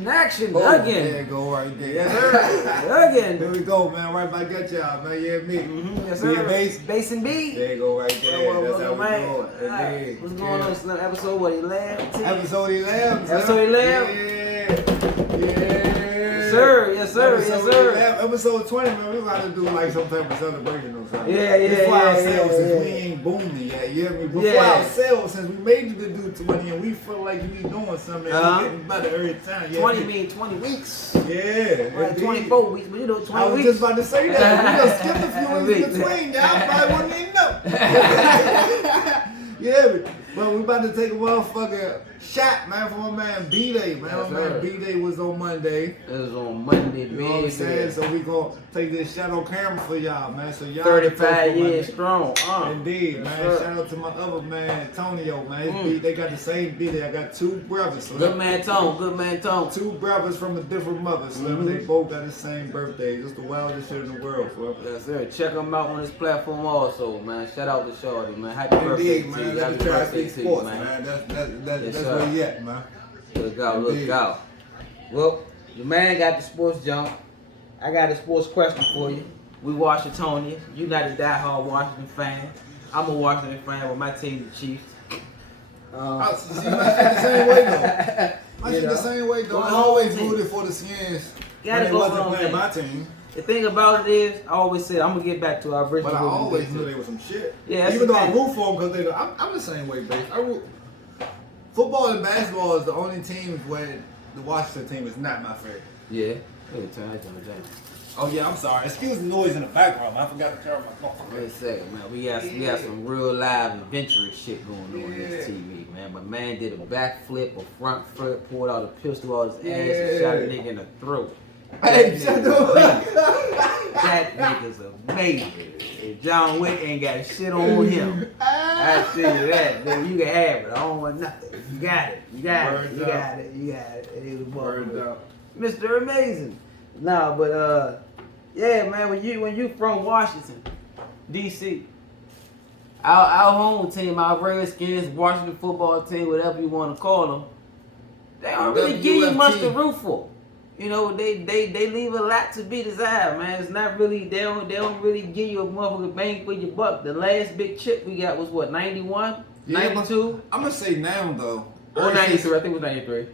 in action There again. you go right there. Yes, sir. Again. There we go, man. Right back at y'all, man. Yeah, me. Yes, sir. B&Base. Base and B. There you go right there. That's how we man. do it. Indeed. What's going on, Slim? Episode what, 11? Episode 11. Episode 11? Yeah. Yes, sir. Yes, sir. Yes, sir. Episode 20, man. We about to do like some type of celebration or something. Yeah. It's for ourselves since we ain't booming yet. You hear me? But for ourselves, since we made it to do 20 and we feel like we doing something and we getting better every time. 20 mean 20 weeks. Yeah. Right, 24 weeks, but you know, 20 weeks. I was just about to say that. We done skipped a few weeks in between. Y'all probably wouldn't even know. Yeah, but we about to take a motherfucking shot, man, for my man B-Day, man. Yes, my man B-Day was on Monday. It was on Monday, you know what I'm saying? So we gonna take this shot on camera for y'all, man. So y'all 35 years strong. Indeed, yes, man. Sir. Shout out to my other man, Antonio, man. They got the same B-Day. I got two brothers. So good man, Tone. Two brothers from a different mother, Slim. They both got the same birthday. It's the wildest shit in the world, bro. Yes, sir. Check them out on this platform also, man. Shout out to Shorty, man. Happy birthday man. to you. Happy birthday to you, man. That's where you at, man. Look out. Well, the man got the sports jump. I got a sports question for you. We Washingtonians. You not a diehard Washington fan. I'm a Washington fan with my team, the Chiefs. My shit the same way though. My shit the same way though. I always rooted for the Skins when they wasn't playing my team. The thing about it is, I always said, I'm gonna get back to our original. But I always knew they was some shit. Yeah, even though I root for them because I'm the same way, babe. I root. Football and basketball is the only teams where the Washington team is not my favorite. Yeah. Oh yeah, I'm sorry. Excuse the noise in the background. I forgot to turn my phone. Wait a second, man. We got some real live adventurous shit going on this TV, man. My man did a backflip, a front flip, pulled out a pistol out his ass and shot a nigga in the throat. Hey, shut up. That nigga's amazing. If John Wick ain't got shit on him, I tell you that, then you can have it. I don't want nothing. You got it. You got it. It was Mr. Amazing. Nah, but yeah, man. When you from Washington, D.C., our home team, our Redskins, Washington football team, whatever you want to call them, they don't really give you much to root for. You know, they leave a lot to be desired, man. It's not really, they don't really give you a motherfucking bang for your buck. The last big chip we got was what, 91? 92? I'm going to say now, though. Or 93, I think it was 93.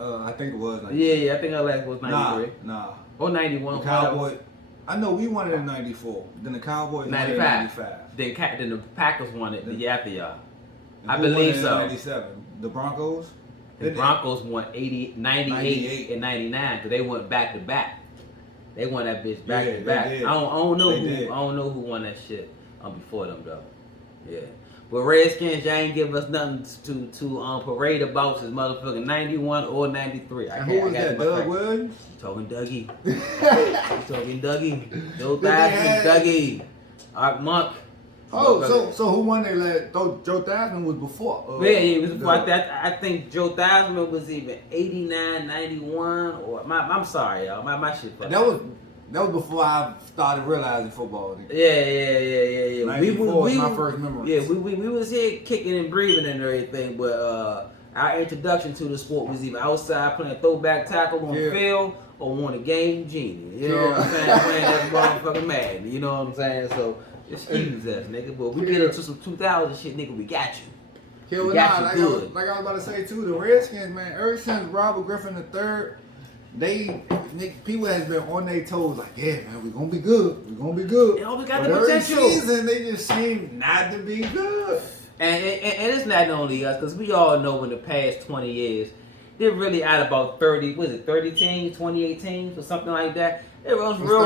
I think it was 93. Yeah, I think our last was 93. Nah. Or 91. The Cowboys. I know we won it in 94. Then the Cowboys 95. Then the Packers won it the year after y'all. I believe so. 97. The Broncos? The Broncos won 98 and 99 because they went back to back. They won that bitch back to back. I don't know who won that shit before them though. Yeah. But Redskins, y'all ain't give us nothing to parade about since motherfucking 91 or 93. Who was that? Doug Williams? Talking Dougie. Joe Theismann, Dougie. Art Monk. Oh, so who won that last? Joe Theismann was before. Yeah, it was before. I think Joe Theismann was even 89, 91, or I'm sorry, y'all. My shit. That was before I started realizing football. Yeah. 94 was my first memory. Yeah, we was here kicking and breathing and everything, but our introduction to the sport was either outside playing throwback tackle on the field or on a game genie. You know what I'm saying? Playing that motherfucking Madden. You know what I'm saying? So. Excuse us, nigga, but we get into some 2000 shit, nigga. We got you. Like I was about to say too, the Redskins, man. Ever since Robert Griffin III, people has been on their toes, like, yeah, man, we're gonna be good. They always got the potential. Every season, they just seem not to be good. And it's not only us, because we all know in the past 20 years, they're really out about 30 teams, 28 teams, or something like that. It runs real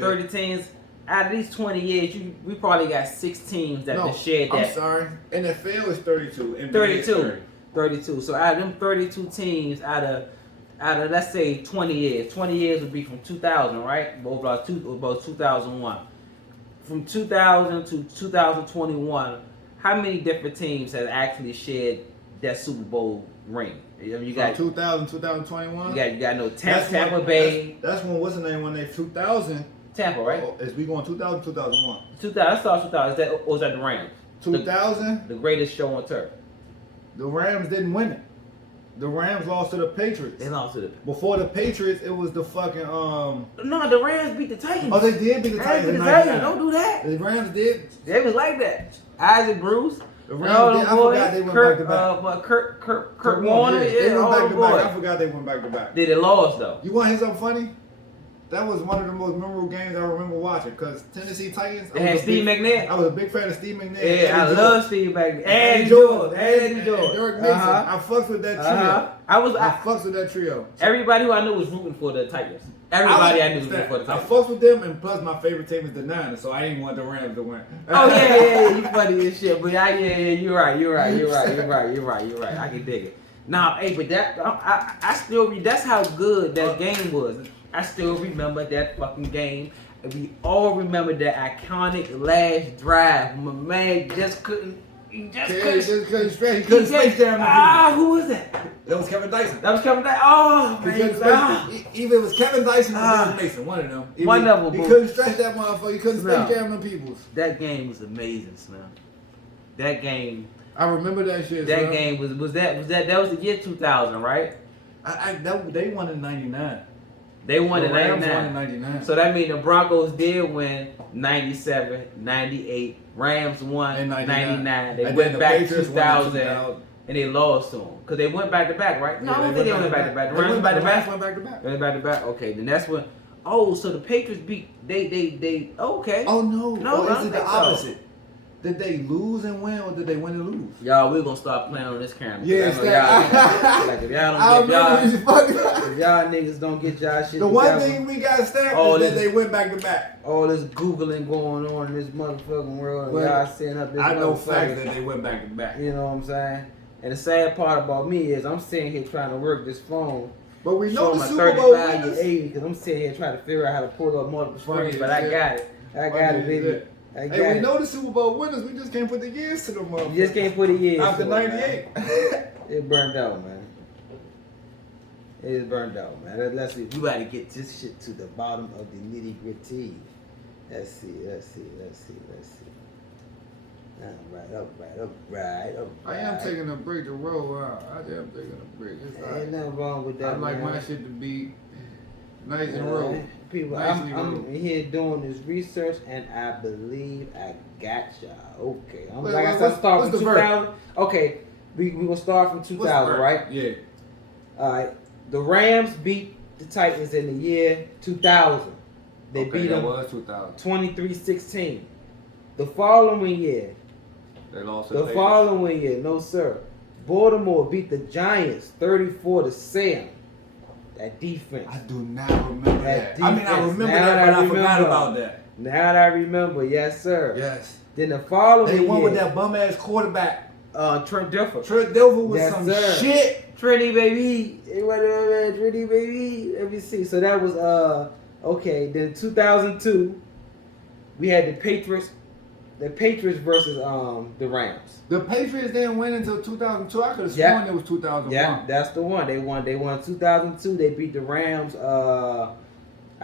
30 teams. Out of these 20 years, we probably got 6 teams that shared that. I'm sorry. NFL is 32. 32. So out of them 32 teams, out of let's say 20 years. 20 years would be from 2000, right? About 2001. From 2000 to 2021, how many different teams have actually shared that Super Bowl ring? You got 2000, 2021. You got no Tampa Bay. That's when what's the name when they 2000. Tampa, right? Is we going 2000, 2001? 2000. Let's start 2000. Or is that the Rams? 2000. The greatest show on turf. The Rams didn't win it. The Rams lost to the Patriots. They lost to the. Before the Patriots, it was the fucking No, the Rams beat the Titans. Oh, they did beat the Titans. Beat the Titans. Don't do that. The Rams did. They was like that. Isaac Bruce. The Rams did. I forgot they went back to back. Kurt Warner. Yeah, they went back to back. I forgot they went back to back. They lost though. You want to hear something funny? That was one of the most memorable games I remember watching because Tennessee Titans. They had Steve McNair. I was a big fan of Steve McNair. Yeah, I love Steve McNair. Eddie George. Derek Mason. I fucks with that trio. I fucks with that trio. Everybody who I knew was rooting for the Titans. Everybody I knew was rooting for the Titans. I fucks with them, and plus my favorite team is the Niners, so I didn't want the Rams to win. Oh yeah, you funny as shit. But you're right. I can dig it. Nah, hey, but that I still that's how good that game was. I still remember that fucking game. And we all remember that iconic last drive. My man just couldn't. He couldn't space jam. Who was that? That was Kevin Dyson. That was Kevin Dyson. Oh, man. Either it was Kevin Dyson or Derek Mason. One of them. One of them. He couldn't stretch that motherfucker. He couldn't space jam them peoples. That game was amazing, Slim. That game. I remember that shit. That game was that was the year 2000, right? They won in '99. They won in Rams 99. won in 99. So that means the Broncos did win 97, 98. Rams won in 99. They went back 2000 and they lost to them. Because they went back to back, right? No, I don't think they went back to back. The Rams went back to back. They went back to back. Okay, then that's when. Oh, so the Patriots beat. They. Okay. Oh, no. No, is it the opposite? Did they lose and win, or did they win and lose? Y'all, we're gonna start playing on this camera. Yeah, if y'all niggas don't get y'all shit. The one thing we got stamped is that they went back to back. All this Googling going on in this motherfucking world, and y'all setting up this. I know facts that they went back to back. You know what I'm saying? And the sad part about me is I'm sitting here trying to work this phone. But we know the Super Bowl winners. Because I'm sitting here trying to figure out how to pull up multiple screens, but I got it. I got it, baby. Hey, we know the Super Bowl winners. We just can't put the years to them motherfuckers. You just can't put the years. After '98, it burned out, man. It is burned out, man. Let's see. We got to get this shit to the bottom of the nitty gritty. Let's see. All right. I am taking a break to roll out. I am taking a break. Ain't nothing wrong with that. I like my shit to be nice and roll. People, I'm here doing this research, and I believe I got y'all. Okay, I said, start from 2000. Okay, we gonna start from 2000, right? Yeah. All right. The Rams beat the Titans in the year 2000. They beat them 23-16. The following year, they lost. Following year, no sir. Baltimore beat the Giants 34-7. That defense. I do not remember that. I mean, I remember that, but I forgot about that. Now that I remember, yes, sir. Yes. Then the following year. They won with that bum-ass quarterback. Trent Dilfer. Trent Dilfer was some shit. Trendy, baby. Trendy, baby. Let me see. So that was, okay. Then 2002, we had the Patriots. The Patriots versus the Rams. The Patriots didn't win until 2002. I could have sworn it was 2001. Yeah, that's the one. They won 2002. They beat the Rams. I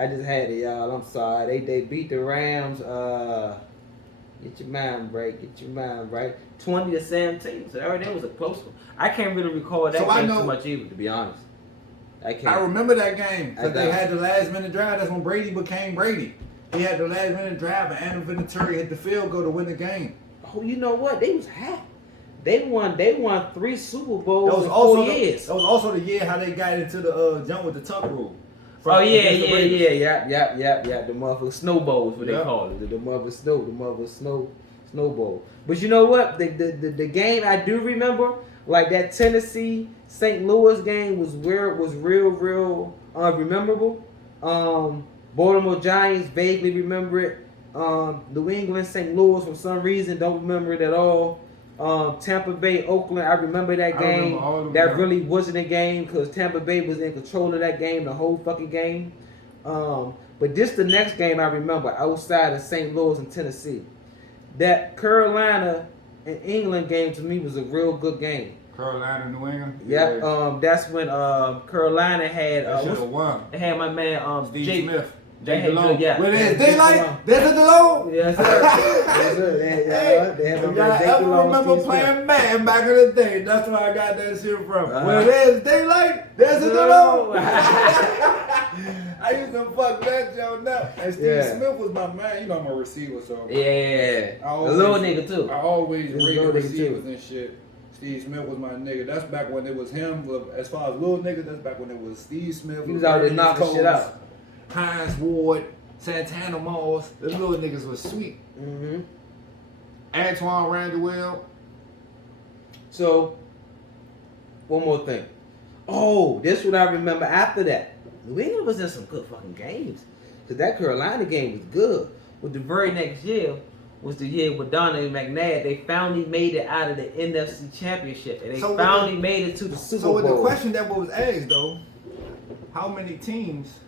just had it, y'all. I'm sorry. They beat the Rams. Get your mind right. 20-17. So everything was a close one. I can't really recall that game too much either, to be honest. I remember that game because they had the last minute drive. That's when Brady became Brady. He had the last minute drive, and Adam Vinatieri hit the field goal to win the game. Oh, you know what? They was happy. They won 3 Super Bowls in 4 years. That was also the year how they got into the jump with the tuck rule. Yeah. The motherfucking snowballs, what they call it. The motherfucking snowball. But you know what? The game I do remember, like that Tennessee St. Louis game was real memorable. Baltimore Giants, vaguely remember it. New England, St. Louis, for some reason, don't remember it at all. Tampa Bay, Oakland, I remember that game. That really wasn't a game because Tampa Bay was in control of that game, the whole fucking game. But this the next game I remember outside of St. Louis and Tennessee. That Carolina and England game to me was a real good game. Carolina, New England. Yeah. That's when Carolina had. They should have won. They had my man Steve Smith. Jay had good, yeah. When there's daylight, there's a DeLone. Yes, sir. Yes, sir. Hey, if y'all ever remember playing Madden back in the day, that's where I got that shit from. Where there's daylight, there's a DeLone. I used to fuck that joke up. And Steve Smith was my man. You know I'm a receiver, so. Yeah. A little nigga too. I always rated receivers and shit. Steve Smith was my nigga. That's back when it was him. As far as little niggas, that's back when it was Steve Smith. He was out there knocking shit out. Hines Ward, Santana Moss. The little niggas was sweet. Mm-hmm. Antoine Randall. So, one more thing. Oh, this what I remember after that. New England was in some good fucking games. Because that Carolina game was good. But the very next year was the year with Donald and McNabb. They finally made it out of the NFC Championship. And they finally made it to the Super Bowl. So with the question that was asked, though, how many teams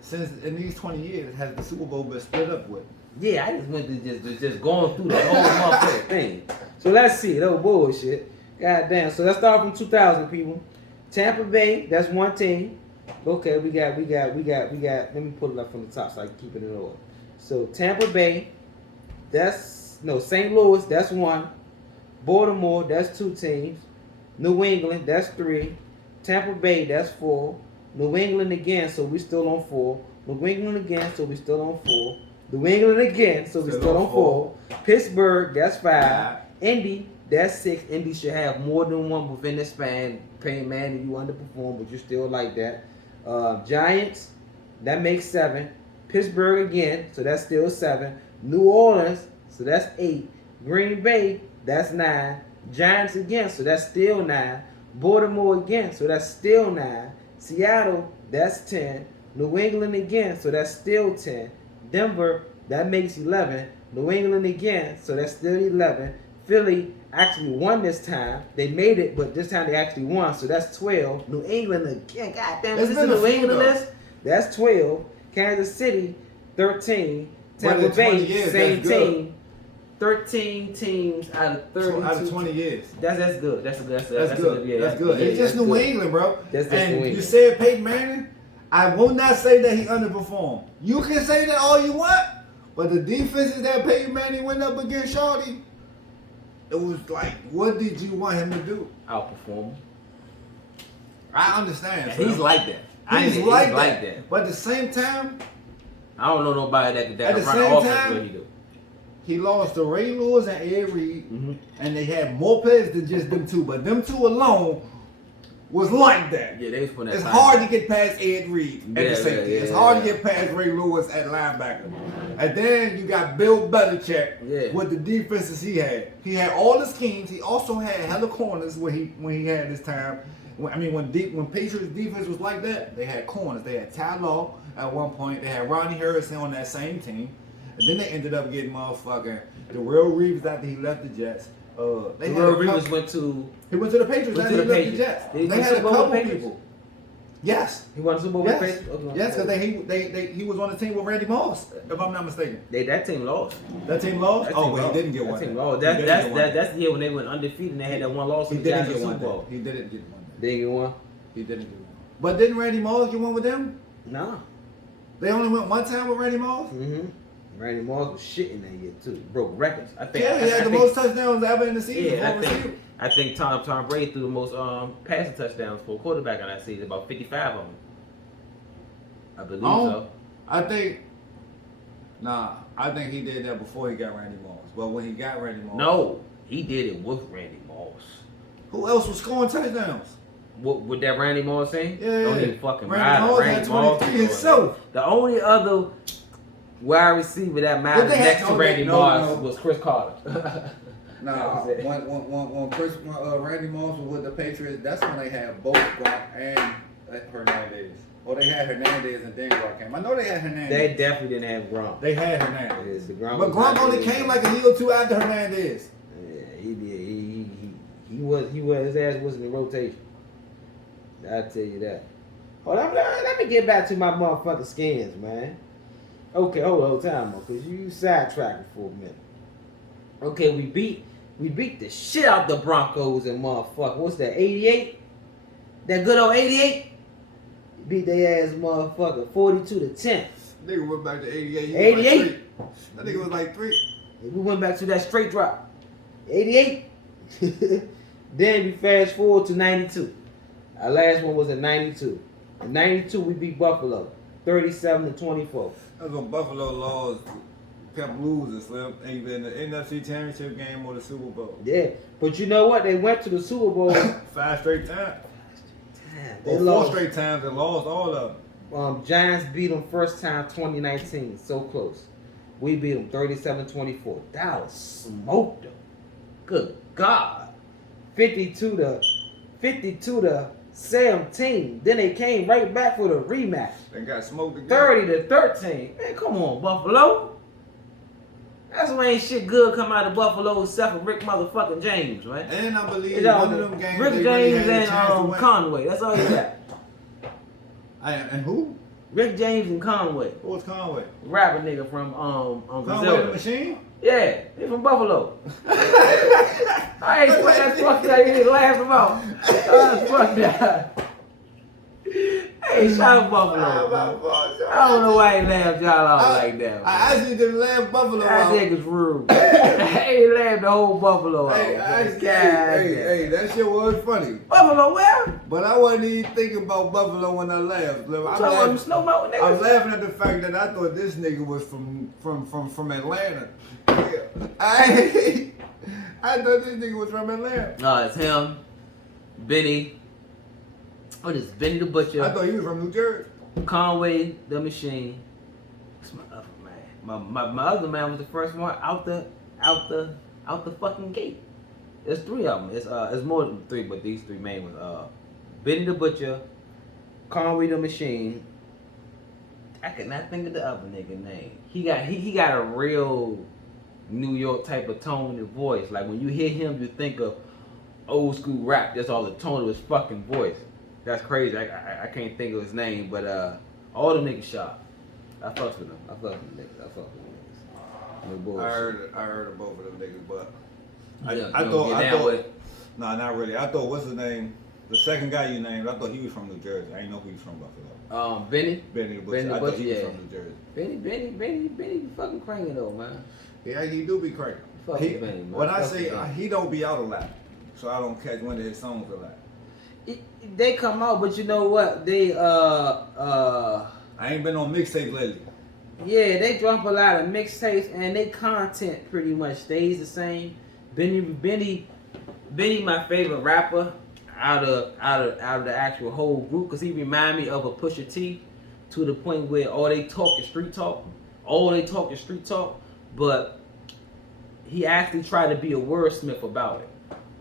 since in these 20 years has the Super Bowl been split up with? Yeah, I just went to just going through the whole motherfucking thing. So let's see, that was bullshit. Goddamn. So let's start from 2000, people. Tampa Bay, that's one team. Okay, we got. Let me pull it up from the top so I can keep it in order. So Tampa Bay, St. Louis, that's one. Baltimore, that's 2 teams. New England, that's 3. Tampa Bay, that's 4. New England again, so we still on 4. New England again, so we still on 4. New England again, so we still on 4. Pittsburgh, that's 5. Indy, that's 6. Indy should have more than one within the span. Payne Manning, you underperform, but you're still like that. Giants, that makes 7. Pittsburgh again, so that's still 7. New Orleans, so that's 8. Green Bay, that's 9. Giants again, so that's still 9. Baltimore again, so that's still 9. Seattle, that's 10. New England again, so that's still 10. Denver, that makes 11. New England again, so that's still 11. Philly actually won this time. They made it, but this time they actually won, so that's 12. New England again, goddamn, is this New England list? That's 12. Kansas City, 13. Tampa Bay, same team. 13 teams out of 32. Out of 20 years. That's good. That's good. That's good. It's just New England, bro. That's New England. You said Peyton Manning. I will not say that he underperformed. You can say that all you want, but the defenses that Peyton Manning went up against Shawty, it was like, what did you want him to do? Outperform. I understand. He's like that. He's like that. But at the same time, I don't know nobody that can run offense what he do. He lost to Ray Lewis and Ed Reed, and they had more players than just them two. But them two alone was like that. Yeah, they was putting that. It's hard to get past Ed Reed at the safety. It's hard to get past Ray Lewis at linebacker. And then you got Bill Belichick with the defenses he had. He had all the schemes. He also had hella corners when he had his time. When Patriots defense was like that, they had corners. They had Ty Law at one point. They had Ronnie Harrison on that same team. And then they ended up getting motherfucking Darrelle Reeves after he left the Jets. Darrelle Reeves went to the Patriots after he left the Jets. They had a couple people. Yes. He won the Super Bowl with Patriots? Okay. Yes, because he was on the team with Randy Moss, if I'm not mistaken. That team lost. That team lost? He didn't get one. That team lost. That's the year when they went undefeated and they had that one loss. He didn't get one. He didn't get one. Didn't get one? He didn't get one. But didn't Randy Moss get one with them? No. They only went one time with Randy Moss? Mm-hmm. Randy Moss was shit in that year too. Broke records. I think. Yeah, he had the most touchdowns ever in the season. Yeah, I think Tom Brady threw the most passing touchdowns for a quarterback on that season, about 55 of them. I believe so. I think he did that before he got Randy Moss. But when he got Randy Moss, no, he did it with Randy Moss. Who else was scoring touchdowns? With that Randy Moss thing? Yeah. Don't even fucking Randy Moss had 23 himself. The only other wide receiver that mattered next to Randy Moss was Chris Carter. When Randy Moss was with the Patriots, that's when they had both Gronk and Hernandez. Or they had Hernandez and then Gronk came. I know they had Hernandez. They definitely didn't have Gronk. They had Hernandez. But Gronk only came like a year or two after Hernandez. Yeah, he did. He was his ass wasn't in rotation. I'll tell you that. Hold on, let me get back to my motherfucking skins, man. Okay, hold on, time on, cause you sidetracking for a minute. Okay, we beat the shit out the Broncos and motherfucker. What's that? 88? That good old 88? Beat their ass, motherfucker, 42-10. Nigga went back to 88. 88. That nigga was like 3. We went back to that straight drop. 88. Then we fast forward to 92. Our last one was in 92. In 92, we beat Buffalo 37-24. That's when Buffalo lost, kept losing, Slim. Either in the NFC Championship game or the Super Bowl. Yeah, but you know what? They went to the Super Bowl 5 straight times. They Or lost. 4 straight times and lost all of them. Giants beat them first time 2019. So close. We beat them 37-24. Dallas smoked them. Good God. 52 to 17. Then they came right back for the rematch. They got smoked again. 30-13. Man, come on, Buffalo. That's why ain't shit good come out of Buffalo except for Rick motherfucking James, man. And I believe one of them games Rick they James really had a chance to and win. Conway. That's all you got. And who? Rick James and Conway. Who was Conway? Rapper nigga from Conway the Brazil. Machine? Yeah, he from Buffalo. I ain't fuck that you laugh about. Fuck that. Hey, shout out Buffalo. I don't know why he laughed y'all out like that. I actually didn't laugh Buffalo That out. nigga's rude. He laughed the whole Buffalo out. Hey, that shit was funny. Buffalo where? But I wasn't even thinking about Buffalo when I laughed. I'm Snow Mountain I was niggas. laughing at the fact that I thought this nigga was from Atlanta. I thought this nigga was from Atlanta. No, it's him, Benny. What is Benny the Butcher? I thought he was from New Jersey. Conway the Machine. What's my other man? My other man was the first one out the fucking gate. There's 3 of them. It's more than 3, but these 3 main ones. Benny the Butcher, Conway the Machine. I could not think of the other nigga name. He got a real New York type of tone and voice. Like when you hear him, you think of old school rap. That's all the tone of his fucking voice. That's crazy. I can't think of his name, but all the niggas shot. I fucks with them. I fuck with them niggas. No bullshit. I heard of both of them niggas, but I thought. Nah, not really. I thought what's his name? The second guy you named, I thought he was from New Jersey. I didn't know he was from Buffalo. Benny. Benny the Butcher. Benny the I thought Butcher, he was yeah. from New Jersey. Benny be fucking cranking though, man. Yeah, he do be crazy. Fuck Benny, man. When I Fuck say Benny. he don't be out a lot, so I don't catch one of his songs a lot. They come out, but you know what? They I ain't been on mixtape lately. yeah, they drop a lot of mixtapes and they content pretty much stays the same. Benny, my favorite rapper out of the actual whole group, cause he remind me of a Pusha T, to the point where all they talk is street talk. But he actually tried to be a wordsmith about it.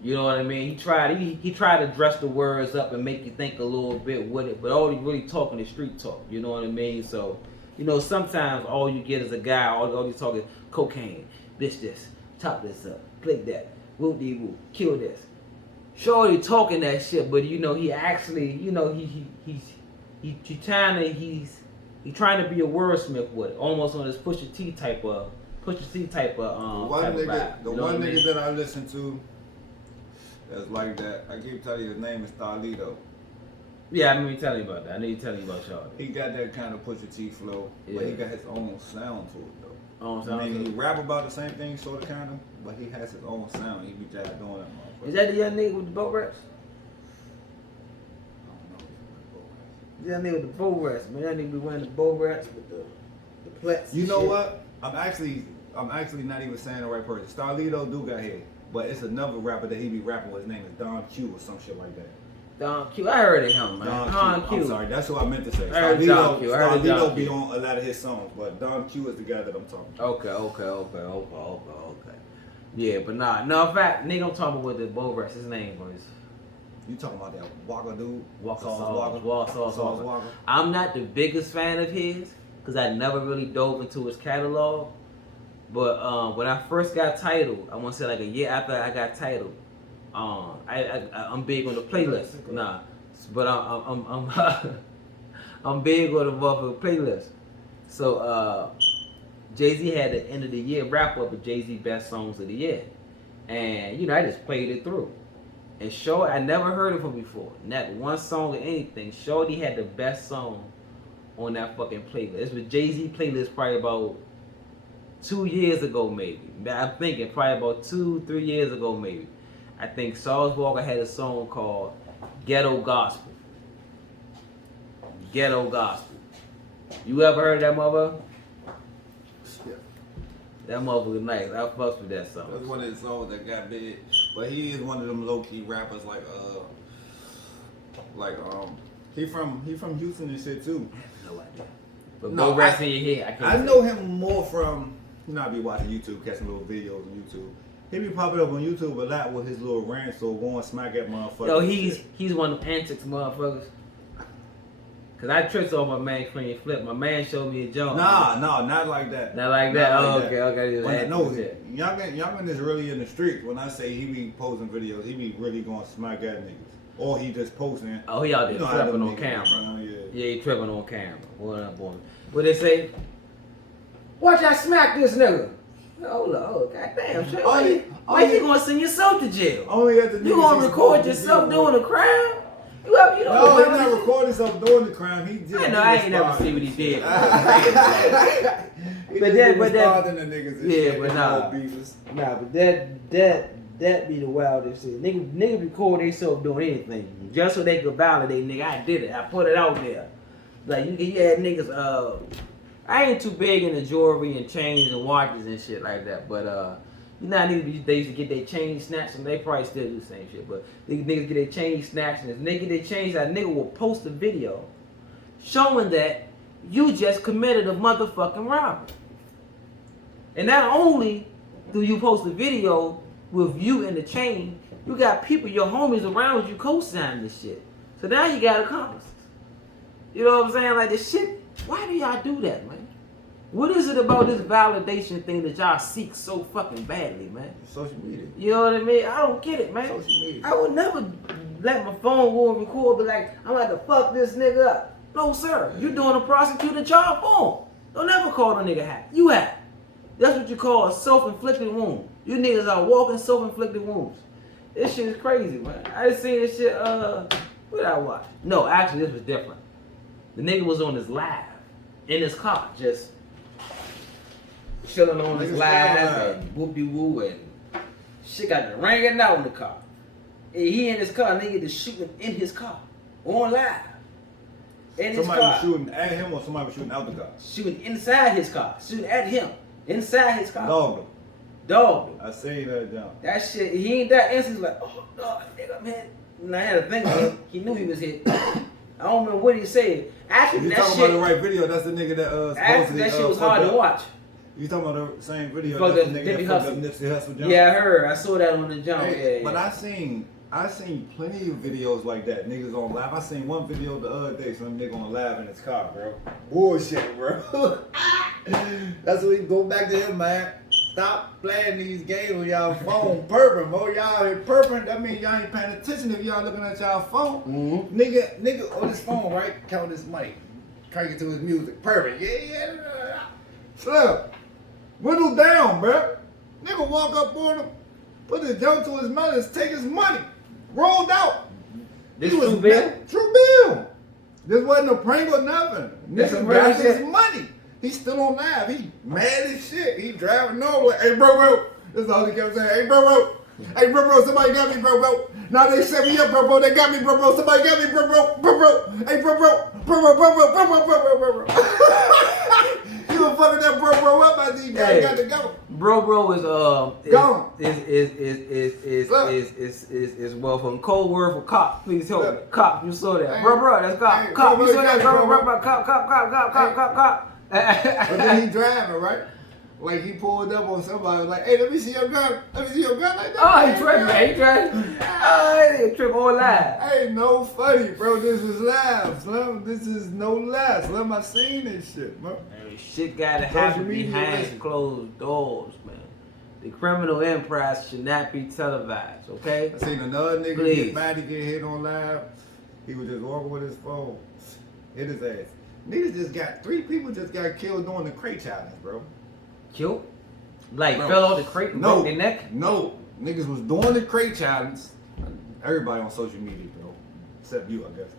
You know what I mean? He tried to dress the words up and make you think a little bit with it, but all he really talking is street talk. You know what I mean? So, you know, sometimes all you get is a guy, all he's talking cocaine, bitch this, top this up, click that, whoop dee whoop, kill this. Shorty talking that shit, but you know he actually, you know, he's trying to be a wordsmith with it, almost on this Pusha T type of One nigga, the one nigga that I listen to that's like that, I keep telling you his name is Starlito. Yeah, I remember you telling you about that. I need to tell you about Shorty. He got that kind of Pusha T flow, but he got his own sound to it though. He rap about the same thing, sort of, kind of, but he has his own sound. He be just doing that motherfucker. Is that the young nigga with the boat raps? I don't know. The young nigga with the boat raps, man. That nigga be wearing the boat raps with the plaits. You and know shit. what? I'm actually not even saying the right person. Starlito do got hair, but it's another rapper that he be rapping with. His name is Don Q or some shit like that. Don Q. I heard of him, man. Don Q. I'm sorry, that's what I meant to say. I heard Don Q. I heard Don Starlito be Q. on a lot of his songs, but Don Q is the guy that I'm talking about. Okay. Yeah, but no, in fact, nigga, I'm talking about the boat raps. His name was. You talking about that Walker dude? Sauce Walker. Walker. I'm not the biggest fan of his because I never really dove into his catalog. But when I first got Tidal, I want to say like a year after I got Tidal, I'm big on the playlist. Nah, but I'm big on the motherfucking playlist. So Jay-Z had the end of the year wrap up of Jay-Z best songs of the year, and you know I just played it through. And Shorty, I never heard of him before. Not one song or anything. Shorty had the best song on that fucking playlist. This was Jay-Z playlist probably about 2 years ago, maybe. I'm thinking probably about 2-3 years ago, maybe. I think Sauce Walker had a song called Ghetto Gospel. Ghetto Gospel. You ever heard that motherfucker? Yeah. That motherfucker nice. I fucks with that song. That's one of the songs that got big. But he is one of them low key rappers he from Houston and shit too. I have no idea. But No, go rest in your head. I know him more from, I be watching YouTube, catching little videos on YouTube. He be popping up on YouTube a lot with his little rants, so going smack at motherfuckers. Yo, he's one of them antics motherfuckers. Cause I tricked on my man Clean Flip. My man showed me a joke. Nah, not like that. Not like that. Not like Okay. Youngin is really in the streets. When I say he be posting videos, he be really going smack at niggas. Or he just posting. Oh, he out there tripping on camera. Yeah, he tripping on camera. What up, boy? What they say? Watch I smack this nigga. Oh, goddamn. Shit. Why you gonna send yourself to jail? Only at the you gonna record yourself doing a crime? You no, he's not recording himself doing the crime. He just. I ain't never see what he did. That be the wildest shit. Nigga record themselves doing anything just so they could validate. Nigga, I did it. I put it out there. Like you had niggas. I ain't too big into jewelry and chains and watches and shit like that. But you know, niggas they used to get their chain snatched and they probably still do the same shit. But these niggas get their chain snatched and if they get their chains, that nigga will post a video showing that you just committed a motherfucking robbery. And not only do you post a video with you in the chain, you got people, your homies around you co-signing this shit. So now you got accomplices. You know what I'm saying? Like this shit, why do y'all do that, man? What is it about this validation thing that y'all seek so fucking badly, man? Social media. You know what I mean? I don't get it, man. Social media. I would never let my phone go and record, but like, I'm gonna have to fuck this nigga up. No, sir. You doing a prosecuting child phone. Don't ever call a nigga hack. You hack. That's what you call a self-inflicted wound. You niggas are walking self-inflicted wounds. This shit is crazy, man. I just seen this shit, what did I watch? No, actually, this was different. The nigga was on his live, in his car, just chilling on his live and whoop-de-woo and shit got the ringing out in the car. And he in his car, and they get to shooting in his car, on live. In his car. Somebody was shooting at him or somebody was shooting out the car? Shooting inside his car, shooting at him, inside his car. Dog. I seen that down. That shit, he ain't that instant. He's like, oh, no, nigga, man. And I had to think of it. He knew he was hit. I don't remember what he said. Actually, you that talking shit. about the right video? That's the nigga that Actually, that shit was hard to watch. You talking about the same video? Fuck That's the the nigga that fucked up Nipsey Hussle jump? Yeah, I heard. I saw that on the jump. Hey, yeah. But I seen plenty of videos like that. Niggas on live. I seen one video the other day. Some nigga on live in his car, bro. Bullshit, bro. That's what we go back to him, man. Stop playing these games on y'all phone, purping, bro. Y'all here purping. That means y'all ain't paying attention if y'all looking at y'all phone. Mm-hmm. Nigga on his phone, right? Count his mic. Crank it to his music. Purping. Yeah. Slim. Whittle down, bro. Nigga walk up on him, put his gun to his mouth, take his money. Rolled out. This was True Bill? True Bill. This wasn't a prank or nothing. Nigga got his money. He's still on live. He mad as shit. He driving over like, hey, bro. That's all he kept saying. Hey, bro. Hey, bro. Somebody got me, bro. Now they set me up, bro. They got me, bro. Somebody got me, bro. Hey, bro. You gonna fucking that bro up after you got to go. Bro is gone. Is well from code word for cop. Please help me. Cop, you saw that. Bro, that's cop. Hey, cop, you saw that. Bro, cop. But then he driving, right? Like he pulled up on somebody, like, hey, let me see your gun. Let me see your gun like that. Oh, he tripping. He tripping. Oh, he trip all live. Hey, no funny, bro. This is live, Slim. This is no lie. Slim, I seen this shit, bro. Hey, shit gotta happen behind closed doors, man. The criminal enterprise should not be televised, okay? I seen another nigga get mad to get hit on live. He was just walking with his phone. Hit his ass. Niggas three people just got killed doing the crate challenge, bro. Killed? Like fell off the crate and broke their neck? No. Niggas was doing the crate challenge. Everybody on social media, bro. except you, I guess.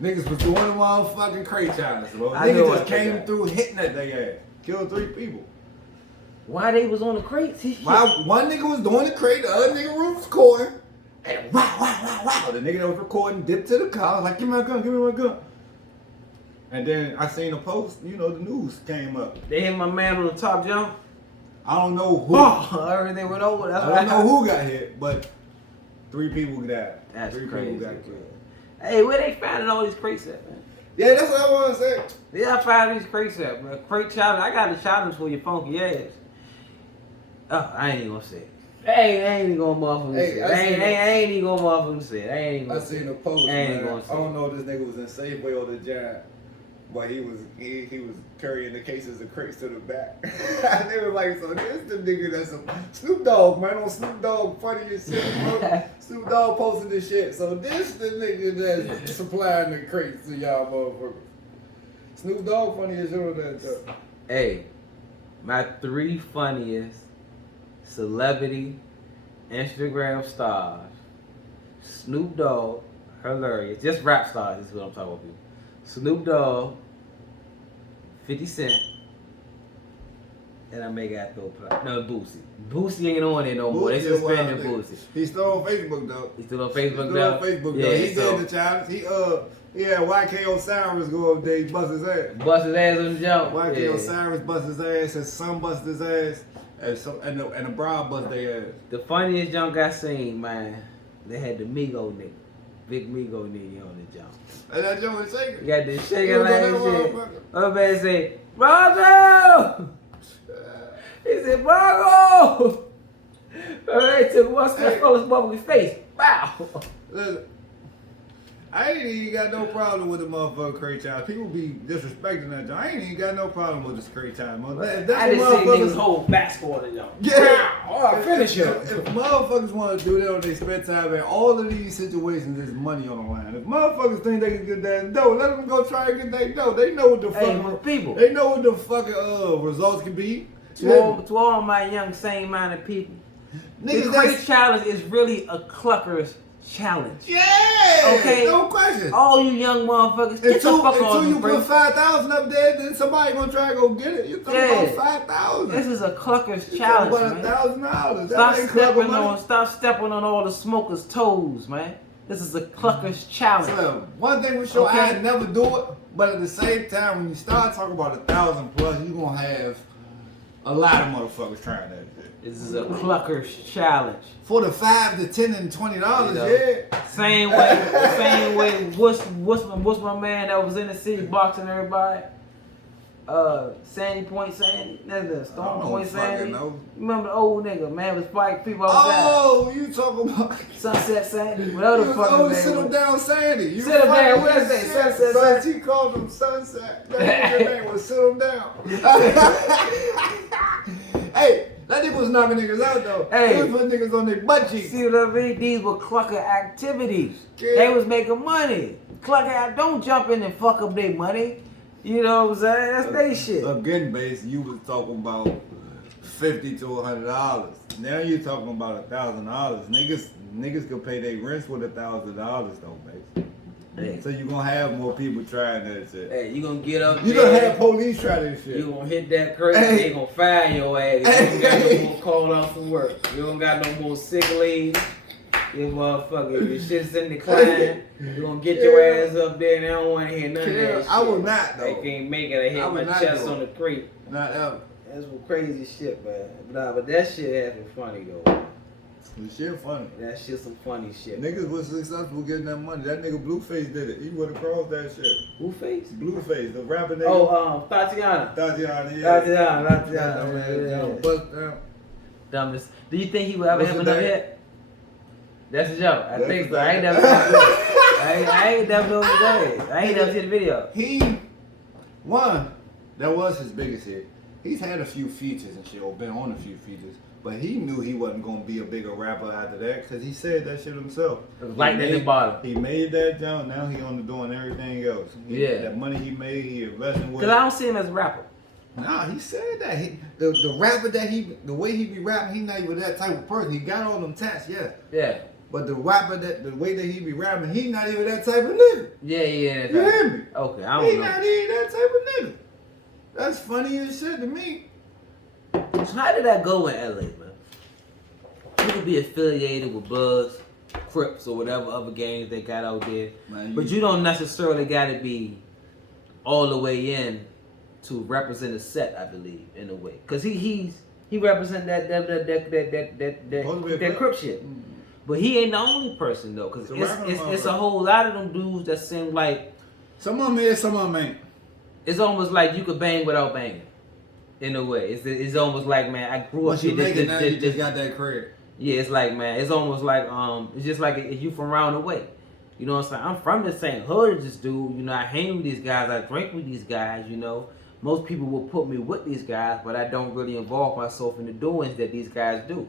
Niggas was doing the motherfucking crate challenge, bro. I know Niggas what just they came got. through hitting that they ass. Killed 3 people. Why they was on the crates? While one nigga was doing the crate, the other nigga was recording. And wow. The nigga that was recording dipped to the car, like, give me my gun. And then I seen a post, you know, the news came up. They hit my man on the top jump. I don't know who. Everything went over. That's I don't know who got hit, but 3 people died. That's 3 crazy. people got killed. Hey, where they finding all these crates at, man? Yeah, that's what I want to say. Yeah, I found these crates at, man. Crate challenge. I got the challenge for your funky ass. Oh, I ain't even gonna say it. I ain't even gonna motherfucking say it. I ain't even gonna motherfucking say it. I seen a post, man. I don't know if this nigga was in Safeway or the Giant, but he was carrying the cases of crates to the back. And they were like, so this the nigga that's a Snoop Dogg, man, on Snoop Dogg funny as shit, bro. Snoop Dogg posted this shit. So this the nigga that's supplying the crates to y'all motherfuckers. Snoop Dogg funny as shit on that stuff. Hey, my 3 funniest celebrity Instagram stars. Snoop Dogg, hilarious. Just rap stars is what I'm talking about. Snoop Dogg, 50 Cent, and I may got to throw Boosie. Boosie ain't on there no more. They suspended Boosie. He's still on Facebook though. He's still on Facebook though. Yeah, he did the challenge. He had YK Osiris go up there, he bust his ass. Bust his ass on the jump. YK Osiris bust his ass, his son bust his ass, and the bride bust their ass. The funniest junk I seen, man, they had the Migo nigga. Big Migo nigga on the jump. And that joint was shaking. You got this shaking like shit. My man say, Bronco! He said, Bronco! Alright, took one step from his motherfucking face. Wow! Listen, I ain't even got no problem with the motherfucking crate challenge. People be disrespecting that joint. I ain't even got no problem with this crate challenge. I just see niggas hold basketball in y'all. Yeah! Oh, finish him. If motherfuckers want to do that on their spare time, and all of these situations, there's money on the line. If motherfuckers think they can get that dough, let them go try and get that dough. They know what the fuck. People. They know what the fucking results can be. To all my young, sane-minded people, the crate challenge is really a clucker's challenge. Yeah. Okay. No question. All you young motherfuckers, get the fuck on. Until you put 5,000 up there, then somebody gonna try to go get it. You talking about 5,000? This is a clucker's challenge, man. $1,000. Stop stepping on all the smokers' toes, man. This is a clucker's challenge. So, one thing for sure, I'd never do it, but at the same time, when you start talking about 1,000 plus, you gonna have a lot of motherfuckers trying that shit. This is a clucker's challenge. For the $5 to $10 and $20, yeah. Same way. What's my man that was in the city boxing everybody? Sandy Point Sandy, that's the Stone Point Sandy. Remember the old nigga, man, was fighting people outside. Oh, you talking about Sunset Sandy? Whatever the fuck his name was. Sit him down, Sandy. Sit him down. What is that? Sunset Sandy. He called him Sunset. That nigga name was sit him down. Hey, that nigga was knocking niggas out though. He was putting niggas on their butt cheeks. See what I mean? These were clucker activities. Yeah. They was making money. Clucker, don't jump in and fuck up their money. You know what I'm saying? That's their shit. Again, base, you was talking about $50 to $100. Now you're talking about $1,000. Niggas can pay their rents with $1,000 though, base. Hey. So you're gonna have more people trying that shit. Hey, you gonna get up You there. gonna have police try that shit. You gonna hit that crate, they gonna fire your ass. You don't got no more call out from work. You don't got no more sick leave. You motherfucker, if your shit's in decline, you gonna get your ass up there and they don't wanna hear none of that shit. I will not though. They can't make it. I hit my chest on the crate. Not ever. That's some crazy shit, man. But that shit has been funny though. The shit funny. That shit some funny shit. Niggas was successful getting that money. That nigga Blueface did it. He would have crossed that shit. Blueface? Blueface, the rapper nigga. Oh, Tatiana. Tatiana, yeah. Tatiana. Bust down. Dumbest. Do you think he would ever have another hit? That's a joke. I think so. I ain't never know what I ain't never seen the video. That was his biggest hit. He's had a few features and shit, or been on a few features. But he knew he wasn't going to be a bigger rapper after that because he said that shit himself. Lightning in the bottom. He made that jump. Now he on to doing everything else. That money he made, he investing with. Because I don't see him as a rapper. Nah, he said that. The rapper that the way he be rapping, he not even that type of person. He got all them tats, yes. Yeah. But the way that he be rapping, he not even that type of nigga. Yeah. You hear me? Okay, I don't know. He not even that type of nigga. That's funny as shit to me. So how did that go in LA, man? You could be affiliated with Bloods, Crips, or whatever other gangs they got out there, Man, but you don't necessarily got to be all the way in to represent a set, I believe, in a way, because he represent that Crip shit. But he ain't the only person though, because it's a whole lot of them dudes that seem like some of them is, some of them ain't. It's almost like you could bang without banging, in a way. It's almost like, man, I grew up. You just got that credit. Yeah, it's like, man, it's almost like it's just like if you from around the way. You know what I'm saying? I'm from the same hood as this dude. You know, I hang with these guys, I drink with these guys. You know, most people will put me with these guys, but I don't really involve myself in the doings that these guys do.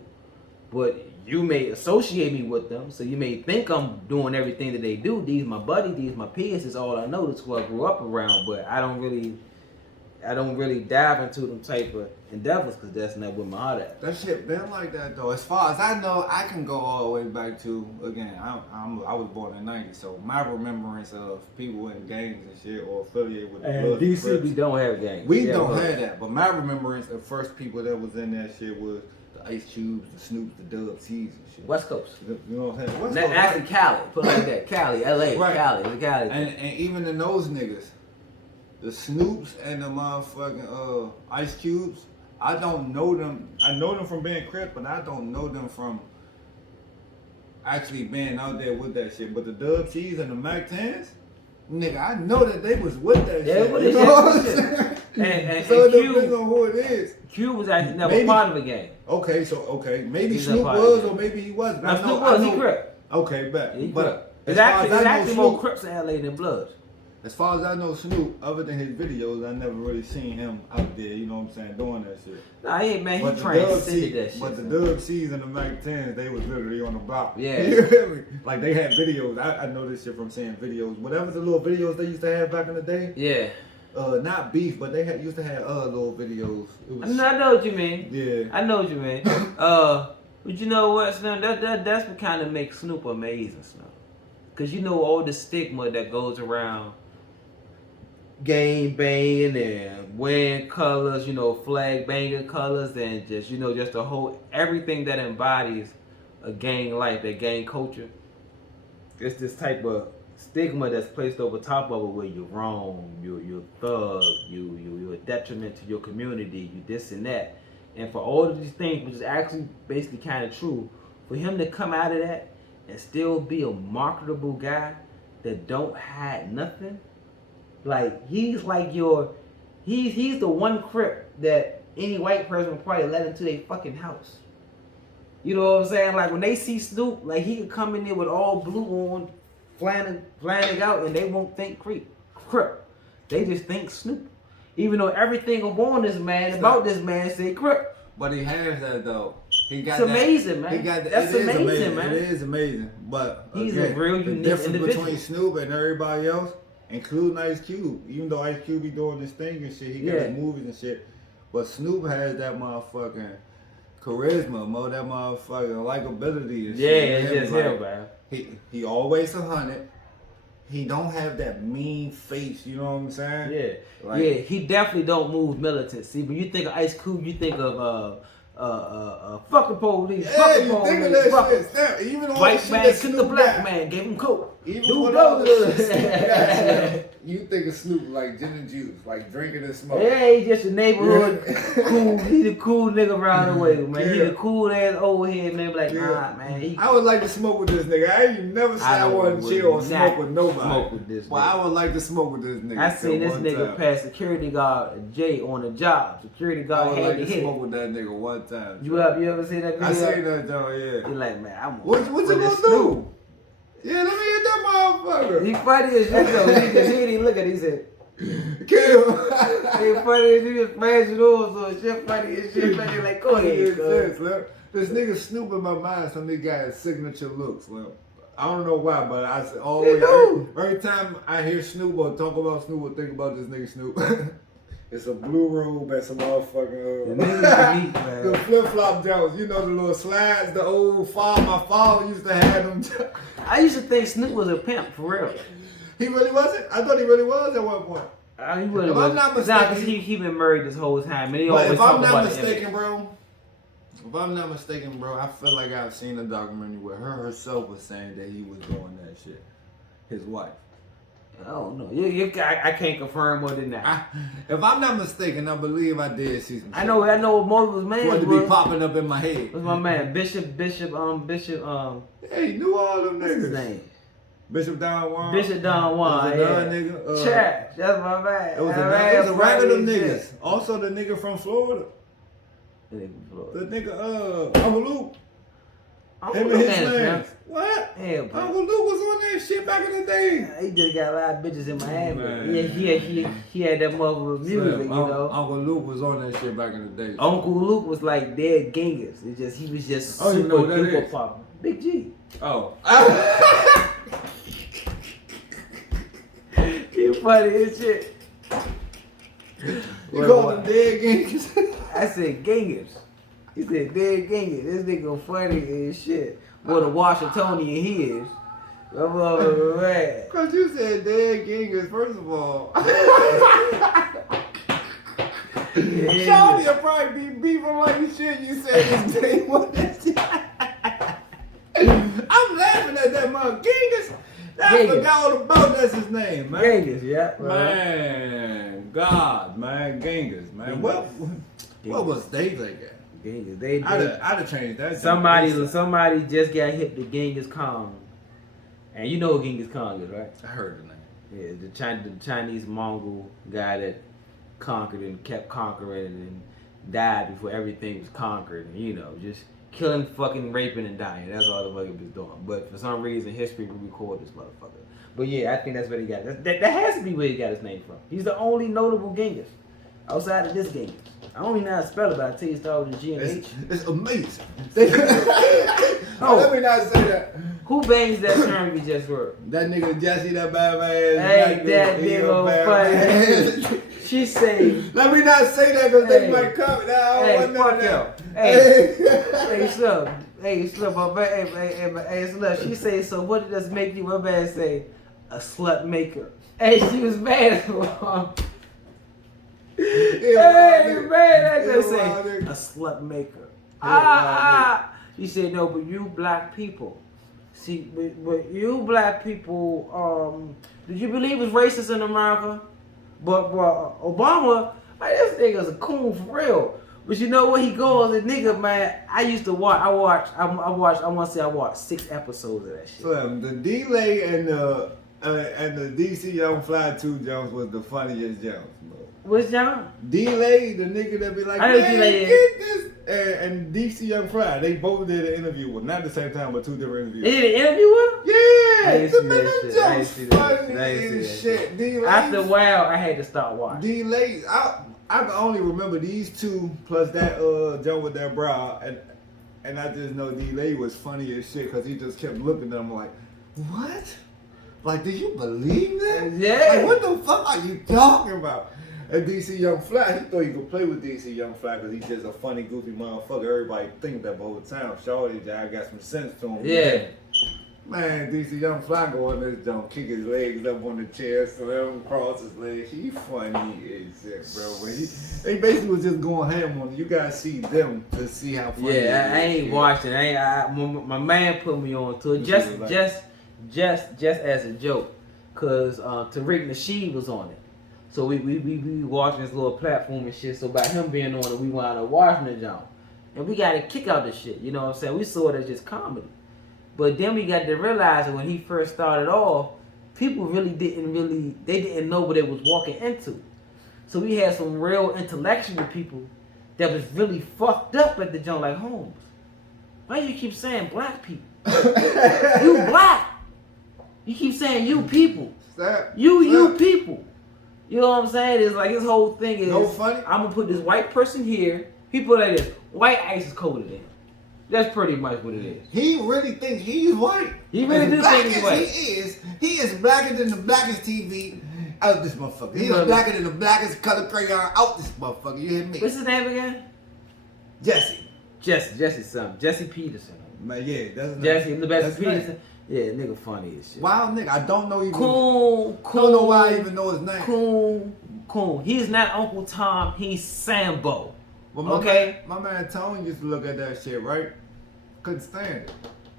But you may associate me with them, so you may think I'm doing everything that they do. These my buddy, these my peers, is all I know. That's who I grew up around. But I don't really dive into them type of endeavors because that's not where my heart at. That shit been like that though. As far as I know, I can go all the way back to, again, I was born in '90, so my remembrance of people in gangs and shit or affiliated with the And DC, we don't have gangs. We don't have that, but my remembrance of first people that was in that shit was the Ice Cubes, the Snoops, the Dub C's and shit. West Coast. You know what I'm saying? West Coast. Actually, Cali. Put it like that. Cali, LA, right. Cali. And even in those niggas, the Snoops and the motherfucking Ice Cubes, I don't know them. I know them from being Crip, but I don't know them from actually being out there with that shit. But the Dub C's and the Mac 10s, nigga, I know that they was with that shit. You know what I'm saying? And so it Q, depends on who it is. Q was actually never part of the game. Okay, maybe Snoop was or maybe he wasn't. No, Snoop was, he Crip. Okay, bet. Yeah, but it's actually more Crips in LA than Bloods. As far as I know Snoop, other than his videos, I never really seen him out there, you know what I'm saying, doing that shit. Nah, he ain't, man, he transcended that shit. But the Dub C's and the Mac 10s, they was literally on the block. Yeah. You hear me? Like, they had videos. I know this shit from seeing videos. Whatever the little videos they used to have back in the day. Yeah. Not beef, but they used to have little videos. I know what you mean. Yeah. I know what you mean. But you know what, Snoop? That's what kind of makes Snoop amazing, Snoop. Because you know all the stigma that goes around gang banging and wearing colors, you know, flag banging colors, and just, you know, just the whole, everything that embodies a gang life, that gang culture. It's this type of stigma that's placed over top of it where you're wrong, you're thug, you're a detriment to your community, you this and that. And for all of these things, which is actually basically kind of true, for him to come out of that and still be a marketable guy that don't hide nothing, like he's like he's the one Crip that any white person would probably let into their fucking house. You know what I'm saying? Like when they see Snoop, like he could come in there with all blue on, flanning out, and they won't think Crip. They just think Snoop. Even though everything about this man say Crip. But he has that though. He got it's amazing, man. He got that. That's amazing, man. It is amazing. But he's a real unique the difference individual between Snoop and everybody else, including Ice Cube, even though Ice Cube be doing this thing and shit, he got his movies and shit. But Snoop has that motherfucking charisma, that motherfucking likability and shit. Yeah, it's just him, man. He always 100. He don't have that mean face, you know what I'm saying? Yeah, like, yeah. He definitely don't move militant. See, when you think of Ice Cube, you think of fuck the police, yeah, fuck the you police, think of that fuck shit. Damn, even all white the man shit took that the black got. man, gave him coke. Even with all the shit you think of Snoop like gin and juice, like drinking and smoking. Yeah, he just a neighborhood cool. He the cool nigga around the way, man. Yeah. He the cool ass old head man. Like, nah, man. I would like to smoke with this nigga. I ain't never said I want to chill or smoke with nobody. Smoke with this. Well, I would like to smoke with this nigga. I seen this nigga pass security guard Jay on the job. Security guard had like to hit. Smoke with that nigga one time. You ever seen that video? I seen that though. Yeah. He like, man, I'm. What you gonna do? Yeah, let me hit that motherfucker. He funny as shit though. He didn't look at it. He said, kill him. He funny as shit. He just smashed it over. So shit funny as shit. Funny like, go ahead. This nigga Snoop in my mind, some nigga got his signature looks. Well, I don't know why, but I said always every time I hear Snoop or talk about Snoop or think about this nigga Snoop. It's a blue robe and some motherfucking the flip-flop Jones. You know the little slides, the old father. My father used to have them. I used to think Snoop was a pimp, for real. He really wasn't? I thought he really was at one point. He really was. I'm not mistaken. Because he been married this whole time. And he But always if I'm talk not about mistaken, bro, I feel like I've seen a documentary where her herself was saying that he was doing that shit. His wife. I don't know. I can't confirm more than that. If I'm not mistaken, I believe I did see some shit. I know what most of his man was. To be popping up in my head. Was my man Bishop. Yeah, he knew all them niggas. What's his name? Bishop Don Juan. Bishop Don Juan, nigga. Chad, that's my man. It was a rack of them niggas. Also the nigga from Florida. The nigga, Uncle Luke. Him and his man. What? Yeah, Uncle Luke was on that shit back in the day. He just got a lot of bitches in Miami. He had that mother music, you know. Uncle Luke was on that shit back in the day. Uncle Luke was like dead Genghis. He was just you know what that is? Popping. Big G. Oh. You funny as shit. You called him dead Genghis? I said Genghis. He said dead Genghis. This nigga funny as shit. What a Washingtonian he is. Cause you said dead Genghis, first of all. Shawty will probably be beefing like shit. You said his name was that. I'm laughing at that mother. Genghis. I forgot all about that's his name, man. Genghis, yeah. Man, God, man, Genghis, man. What was they thinking? Genghis. I'd have changed that. Somebody just got hit to Genghis Khan. And you know what Genghis Khan is, right? I heard the name. Yeah, the Chinese Mongol guy that conquered and kept conquering and died before everything was conquered. And, you know, just killing, fucking, raping, and dying. That's all the fuck he was doing. But for some reason, history will record this motherfucker. But yeah, I think that's where he got it. That has to be where he got his name from. He's the only notable Genghis outside of this Genghis. I don't even know how to spell it, but I tell you, it started with a G and H. It's amazing. Let me not say that. Who bangs that term you just heard? That nigga Jesse, that bad man. Hey, that nigga funny. She say. Let me not say that because they might come. Hey, fuck y'all. Hey, Slug. Hey, Slug, my bad. Hey, Slug. She say, so what does make you, my bad, say, a slut maker? Hey, she was mad at her. Hey, man, I just say, a slut maker. He said, no, but you black people. See, but you black people, did you believe it was racist in America? But Obama, man, this nigga's a coon for real. But you know what? He goes, the nigga, man. I used to watch. I watched 6 episodes of that shit. So the delay and the DC Young Fly 2 Jones was the funniest Jones. What's John? Delay, the nigga that be like, I know Delay get this. And DC Young Fly, they both did an interview with, not at the same time, but 2 different interviews. They did an interview with him? Yeah, I ain't see that shit. Delay. After a while, I had to stop watching. Delay, I can only remember these 2 plus that Joe with that brow, and I just know Delay was funny as shit because he just kept looking at him like, what? Like, do you believe that? Yeah. Like, what the fuck are you talking about? And DC Young Fly, he thought he could play with DC Young Fly because he's just a funny, goofy motherfucker. Everybody think that the whole time. Shorty, I got some sense to him. Yeah. Man, DC Young Fly go in this joint, kick his legs up on the chair, slam him across his legs. He funny as shit, bro. But they basically was just going ham on it. You gotta see them to see how funny. Yeah, I ain't watching. My man put me on to it just as a joke, cause Tariq Nasheed was on it. So we watching this little platform and shit. So by him being on it, we wound up watching the jump. And we got to kick out the shit. You know what I'm saying? We saw it as just comedy. But then we got to realize that when he first started off, people didn't know what they was walking into. So we had some real intellectual people that was really fucked up at the joint, like, Holmes, why you keep saying black people? You black. You keep saying you people. You people. You know what I'm saying? It's like his whole thing is, no funny. I'm gonna put this white person here. People like this. White ice is colder than him. That's pretty much what it is. He really thinks he's white. He really do think he's white. He is blacker than the blackest TV. Out this motherfucker. He's blacker than the blackest color crayon. Out this motherfucker. You hear me? What's his name again? Jesse something. Jesse Peterson. Man, yeah, that's his Jesse, name. the best Peterson. Yeah, nigga funny as shit. Wild nigga. I don't know even. Cool. Don't know why I even know his name. Cool. He's not Uncle Tom. He's Sambo. Well, okay? My man Tony used to look at that shit, right? Couldn't stand it.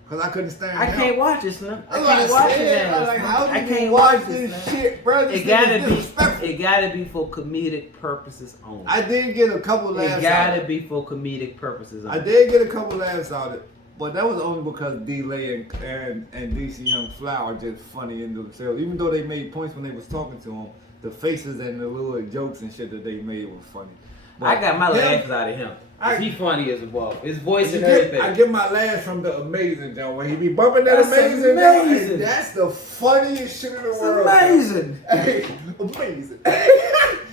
Because I couldn't stand it. I can't watch it, Slim. I That's can't what watch I said. it now. Like, how do I you can't watch watch this shit, bro? This It gotta is disrespectful. be. It gotta be for comedic purposes only. I did get a couple laughs. It gotta be for comedic purposes only. I did get a couple laughs out of it, but that was only because D-Lay and DC Young Fly are just funny in themselves. Even though they made points when they was talking to him, the faces and the little jokes and shit that they made was funny. But I got my laughs out of him. He funny as a ball. His voice and everything. I get my laughs from the Amazing Joe when he be bumping that That's Amazing. amazing. That's the funniest shit in the world. Amazing. Amazing.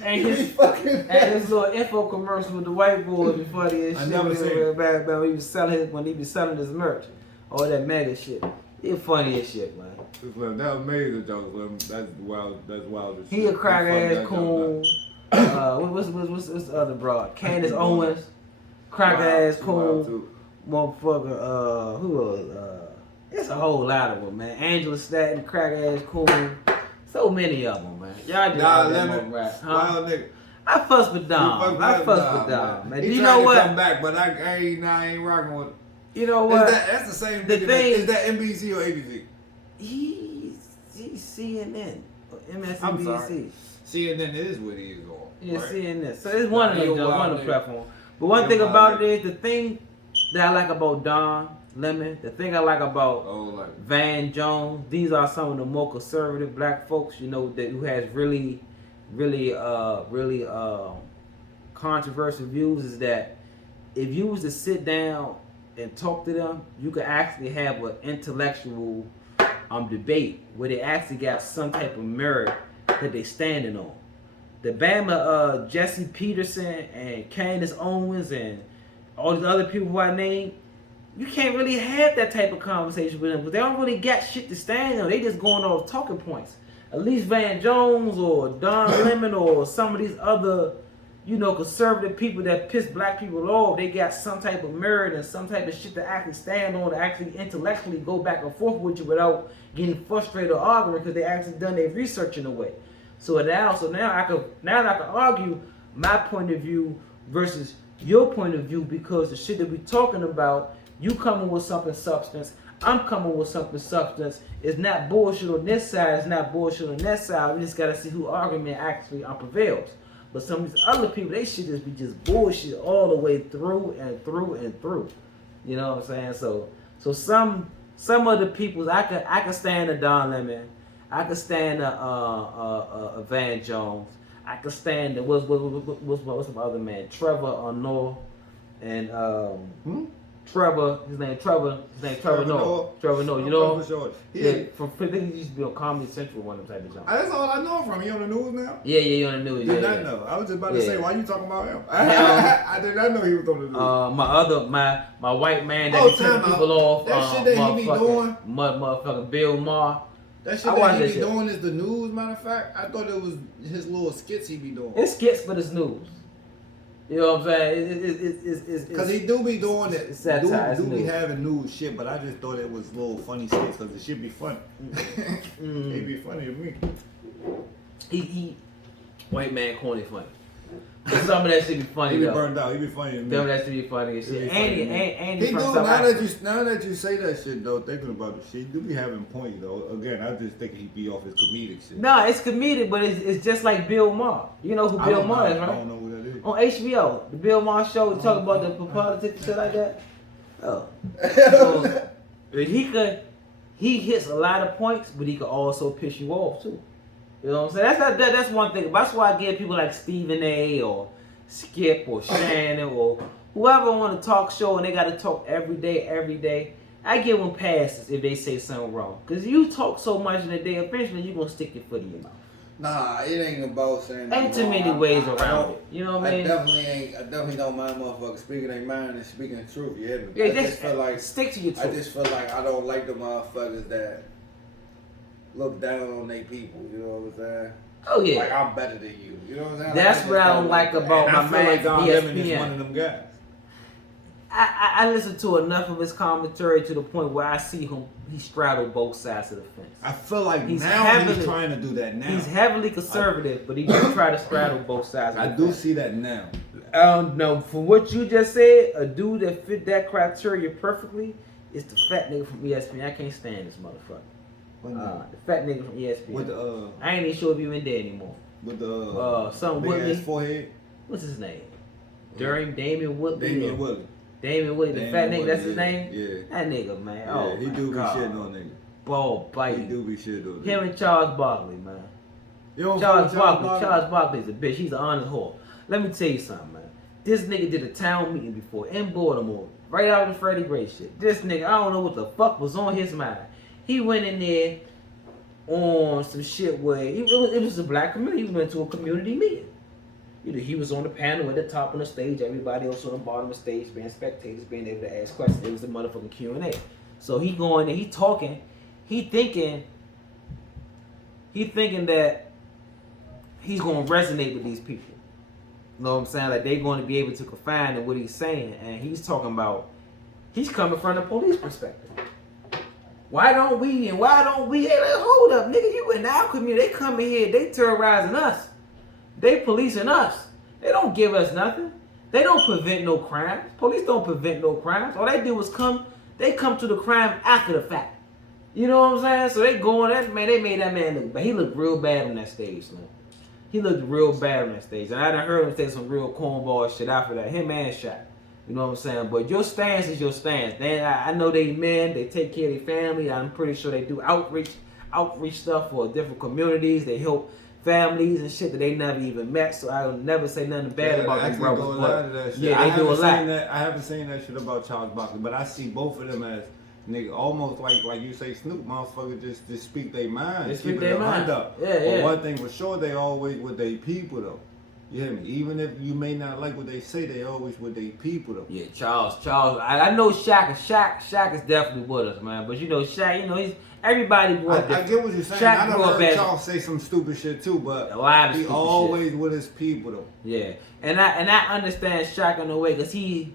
And his little info commercial with the white boy be funny as shit. I never seen it. When he be selling his merch. All that mega shit. He funny as shit, man. That Amazing Joe, that's wild. That's wild as shit. He a crack ass coon. What's the other broad? Candace Owens. Crack ass coon. Motherfucker. Who else? It's a whole lot of them, man. Angela Staten, crack ass coon. So many of them, man. Y'all just out there rap, huh? Wild nigga. I fuss with Dom. I fuss with Dom, man. He You know what? Come back, but I ain't rocking with. You know what? That's the same The thing. thing- Is that NBC or ABC? He's CNN or MSNBC. I'm sorry. CNN is what he is on. Yeah, right? CNN. So it's one of He a them, wild one of the nigga. platforms. But one He a thing wild about nigga. it is the thing that I like about Don Lemon, the thing I like about Van Jones, these are some of the more conservative black folks, you know, that who has really controversial views, is that if you was to sit down and talk to them, you could actually have an intellectual debate where they actually got some type of merit that they standing on. The Bama Jesse Peterson and Candace Owens and all these other people who I named, you can't really have that type of conversation with them because they don't really got shit to stand on. They just going off talking points. At least Van Jones or Don Lemon or some of these other, you know, conservative people that piss black people off, they got some type of merit and some type of shit to actually stand on, to actually intellectually go back and forth with you without getting frustrated or arguing because they actually done their research in a way. So now I can argue my point of view versus your point of view, because the shit that we talking about, you coming with something substance, I'm coming with something substance. It's not bullshit on this side, it's not bullshit on that side. We just gotta see who argument actually prevails. But some of these other people, they shit just be just bullshit all the way through and through and through. You know what I'm saying? So some of the peoples I could stand a Don Lemon, I could stand a Van Jones, I could stand what's my other man, Trevor Noah, and Trevor Noah. Trevor Noah, you know him? Yeah, from I think he used to be on Comedy Central, one of them type of jump. That's all I know from him. He on the news now? Yeah, he on the news. Did not know. I was just about to say, why you talking about him? I did not know he was on the news. My white man that be turning people off. That shit that he be doing. Motherfucking Bill Maher. That shit that he be doing is the news, matter of fact. I thought it was his little skits he be doing. It's skits, but it's news. You know what I'm saying? It's because he do be doing it. It's satire. Do be having news shit, but I just thought it was little funny skits because it should be funny. It be funny to me. He white man corny funny. But some of that shit be funny. He be though. burned out. He be funny to me. Some of that shit be funny as shit. Andy he from do. South Africa. Now that you say that shit though, thinking about the shit, he do be having points though. Again, I just think he be off his comedic shit. No, it's comedic, but it's just like Bill Maher. You know who Bill Maher is, right? I don't know who that is. On HBO, the Bill Maher show, we talk about the politics and shit like that. Oh. So, he hits a lot of points, but he could also piss you off too. You know what I'm saying? That's one thing. That's why I give people like Stephen A. or Skip or Shannon or whoever on a talk show and they got to talk every day. I give them passes if they say something wrong. Because you talk so much in a day, eventually you're going to stick your foot in your mouth. Nah, it ain't about saying Ain't too many ways around it. You know what I mean? I definitely don't mind motherfuckers speaking their mind and speaking the truth. You hear me? Yeah, I just feel like stick to your truth. I just feel like I don't like the motherfuckers that look down on their people. You know what I'm saying? Oh yeah. Like I'm better than you. You know what I'm saying? That's like, what I don't like about my man from Lemon is ESPN. one of them guys. I listen to enough of his commentary to the point where I see him. He straddled both sides of the fence. I feel like he's trying to do that now. He's heavily conservative, but he do try to straddle both sides. I do see that now. No, from what you just said, a dude that fit that criteria perfectly is the fat nigga from ESPN. I can't stand this motherfucker. The fat nigga from ESPN. With the I ain't even sure if he even there anymore. With the something big Woodley. ass forehead. What's his name? Damian Woodley. Damian Woodley. Damian Woodley, the fat nigga, that's his name? Yeah. That nigga, man. Yeah, Oh, he do be shitting on niggas. Ball biting. He do be shitting on niggas. Him and Charles Barkley, man. Charles Barkley's a bitch. He's an honest whore. Let me tell you something, man. This nigga did a town meeting before in Baltimore, right out of Freddie Gray shit. This nigga, I don't know what the fuck was on his mind. He went in there on some shit where it was a black community. He went to a community meeting. You know, he was on the panel at the top of the stage. Everybody else on the bottom of the stage, being spectators, being able to ask questions. It was the motherfucking Q&A. So he going there, he talking, he thinking that he's going to resonate with these people. You know what I'm saying? Like they're going to be able to confine in what he's saying. And he's talking about, he's coming from the police perspective. Why don't we? Hey, hold up, nigga, you in our community. They coming here, they terrorizing us. They policing us. They don't give us nothing. They don't prevent no crimes. Police don't prevent no crimes. All they do is come to the crime after the fact. You know what I'm saying? So they go on that, man, they made that man look bad. He looked real bad on that stage, man. He looked real bad on that stage. And I done heard him say some real cornball shit after that. Him and Shaq. You know what I'm saying? But your stance is your stance. I know they men, they take care of their family. I'm pretty sure they do outreach stuff for different communities. They help families and shit that they never even met, so I'll never say nothing bad about them brothers. But yeah, they do a lot. I haven't seen that shit about Charles Barkley, but I see both of them as nigga almost like you say Snoop motherfucker just speak their mind. They speak their mind. Up. Yeah. But one thing for sure, they always with their people though. You hear me? Even if you may not like what they say, they always with their people though. Yeah, Charles. I know Shaq is definitely with us, man. But you know, Shaq, you know, he's everybody grew up. I get what you're saying. Shaq I know heard Charles say some stupid shit too, but he always with his people though. Yeah, and I understand Shaq in a way because you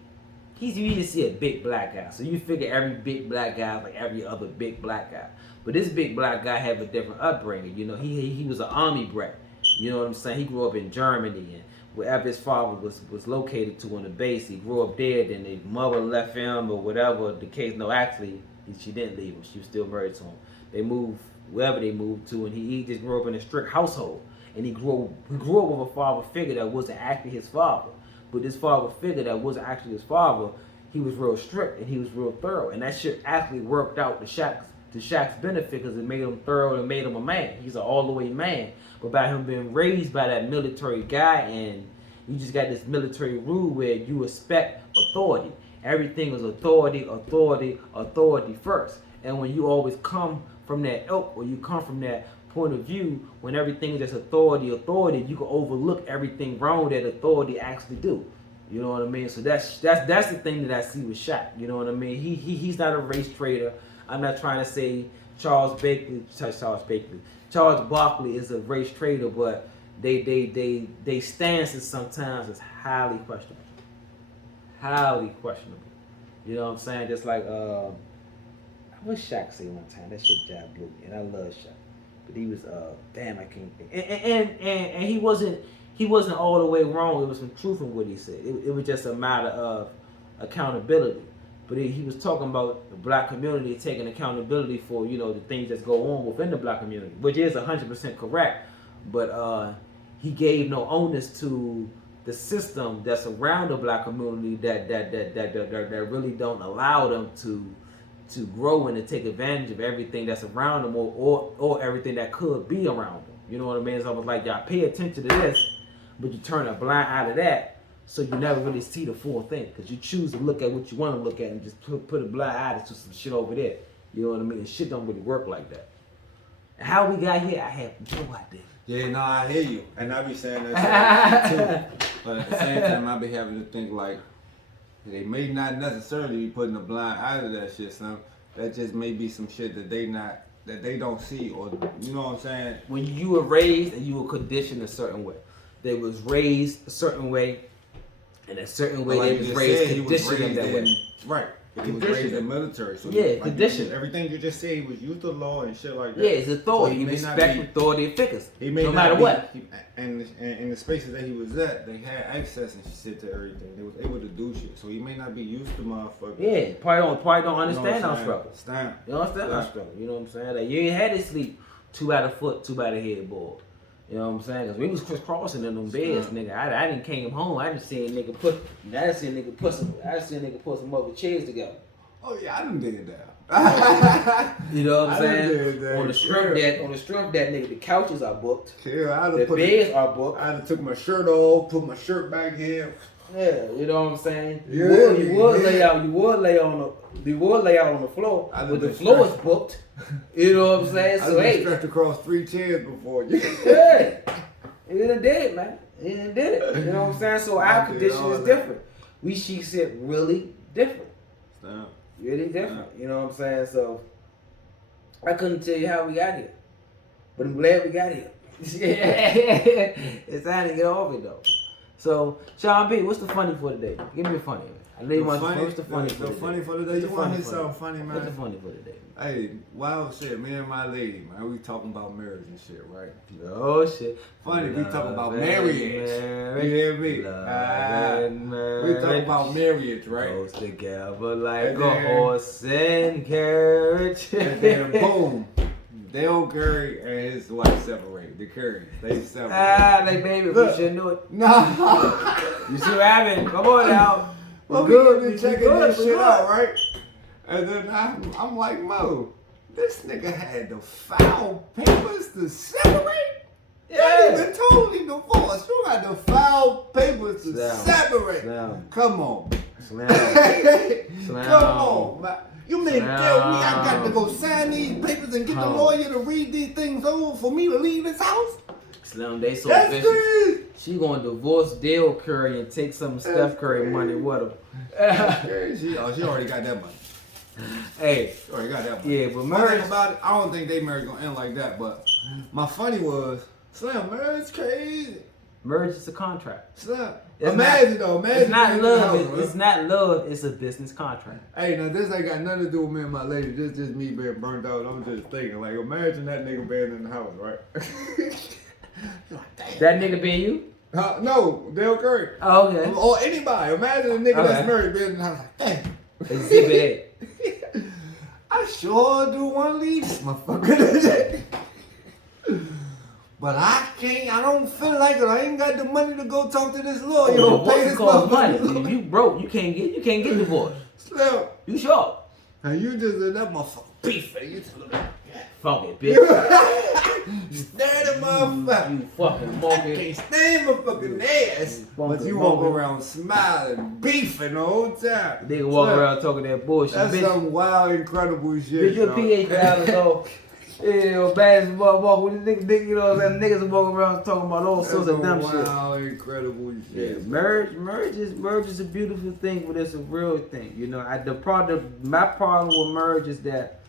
just see a big black guy, so you figure every big black guy is like every other big black guy. But this big black guy have a different upbringing. You know, he was an army brat. You know what I'm saying? He grew up in Germany, and wherever his father was located to on the base, he grew up there. Then his mother left him, or whatever the case. No, actually, she didn't leave him. She was still married to him. They moved wherever they moved to, and he just grew up in a strict household. And he grew up with a father figure that wasn't actually his father, but this father figure that wasn't actually his father, he was real strict and he was real thorough, and that shit actually worked out to Shaq's benefit because it made him thorough and made him a man. He's an all the way man. But by him being raised by that military guy, and you just got this military rule where you respect authority. Everything is authority first. And when you always come from that ilk, or you come from that point of view, when everything is just authority, you can overlook everything wrong that authority actually do. You know what I mean? So that's the thing that I see with Shaq. You know what I mean? He's not a race trader. I'm not trying to say Charles Barkley is a race trader, but they stances sometimes is highly questionable. You know what I'm saying? Just like what Shaq say one time? That shit job blew me, and I love Shaq, but he was damn, I can't think. And he wasn't all the way wrong. It was some truth in what he said. It was just a matter of accountability. But he was talking about the black community taking accountability for, you know, the things that go on within the black community, which is 100% correct. But he gave no onus to the system that's around the black community that really don't allow them to grow and to take advantage of everything that's around them or everything that could be around them. You know what I mean? It's almost like y'all pay attention to this, but you turn a blind eye to that. So you never really see the full thing because you choose to look at what you want to look at and just put a blind eye to some shit over there. You know what I mean? And shit don't really work like that. And how we got here, I have no idea. Yeah, no, I hear you. And I be saying that shit too. But at the same time, I be having to think like, they may not necessarily be putting a blind eye to that shit, son. That just may be some shit that they not that they don't see, or you know what I'm saying? When you were raised and you were conditioned a certain way, they was raised a certain way, and a certain way Like they was raised, conditioned that way. Right. He was raised in the military, so yeah, like conditioned. Everything you just said, he was used to law and shit like that. Yeah, it's authority. So you respect authority and figures. He may no not matter be, what. And in the spaces that he was at, they had access and shit to everything. They was able to do shit. So he may not be used to motherfuckers. Yeah, probably don't understand our struggle. Stamp. You don't understand our struggle. You know what I'm saying? Like, you ain't had to sleep 2 by the foot, 2 by the headboard. You know what I'm saying? Cause we was crisscrossing in them beds, nigga. I didn't came home. I didn't see a nigga put some other chairs together. Oh yeah, I done did that. You know what I'm saying? That. On the strength that nigga, the couches are booked. Yeah, the beds are booked. I done took my shirt off, put my shirt back here. Yeah, you know what I'm saying? You Yeah, would lay out on the floor, but the floor is booked. You know what I'm saying? So I stretched across 3 chairs before you. Yeah, he done did it, man. He done did it. You know what I'm saying? So our condition is different. We see shit really different. Stop. Really different. You know what I'm saying? So I couldn't tell you how we got here, but I'm glad we got here. It's time to get off it though. So Sean B, what's the funny for today? Give me a funny. I know you want what's the funny for today? The funny for today. You want to hear something funny, man? What's the funny for today? Hey, wild shit. Me and my lady, man, we talking about marriage and shit, right? Oh shit. Funny, we talking about marriage. You hear me? We talking about marriage, right? Goes together like a horse and carriage. And then boom, Dale Curry and his wife separated. The Currys, they separated. Like baby, we shouldn't do it. Nah. You see what happened? Come on now. Well, we checking this shit out, right? And then I'm like, Mo, this nigga had the foul papers to separate? Yeah. Not even totally divorced. You got the foul papers to separate. Come on. Come on, man. You mean to tell me I got to go sign these papers and get the lawyer to read these things over for me to leave this house? Slim, they so vicious. She gonna divorce Dale Curry and take some Steph Curry money with her. She already got that money. Hey, she already got that money. Yeah, but marriage about it, I don't think they marriage gonna end like that. But my funny was, Slim, marriage crazy. Marriage is a contract. Slim, imagine. It's not love. It's not love. It's a business contract. Hey, now this ain't got nothing to do with me and my lady. This just me being burnt out. I'm just thinking, like, imagine that nigga being in the house, right? That nigga being you? No, Dale Curry. Oh, okay. Or anybody. Imagine a nigga that's married being in the house. Like, damn. Exhibit A. I sure do want to leave this motherfucker. But I can't. I don't feel like it. I ain't got the money to go talk to this lawyer. Pay this money. If you broke, you can't get divorced. Slim. You sure? And you just let that motherfucker beefing. You just look like fucking bitch. Stand the motherfucker. You fucking monkey. I can't stand my fucking ass. But you walk around smiling, beefing the whole time. Nigga walk around talking that bullshit. That's bitch. some wild, incredible shit. Bitch, you're a PA guy, though. Yeah, basketball walk with the nigga, you know what I'm saying? Niggas walking around talking about all sorts of dumb shit. Wow, incredible shit. Yeah, marriage is a beautiful thing, but it's a real thing. You know, my problem with marriage is that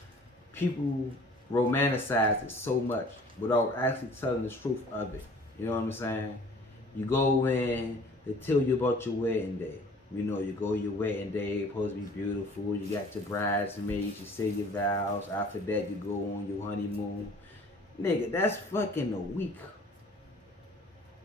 people romanticize it so much without actually telling the truth of it. You know what I'm saying? You go in, they tell you about your wedding day. You know, you go your wedding day, it's supposed to be beautiful. You got your bridesmaids, you say your vows. After that, you go on your honeymoon. Nigga, that's fucking a week.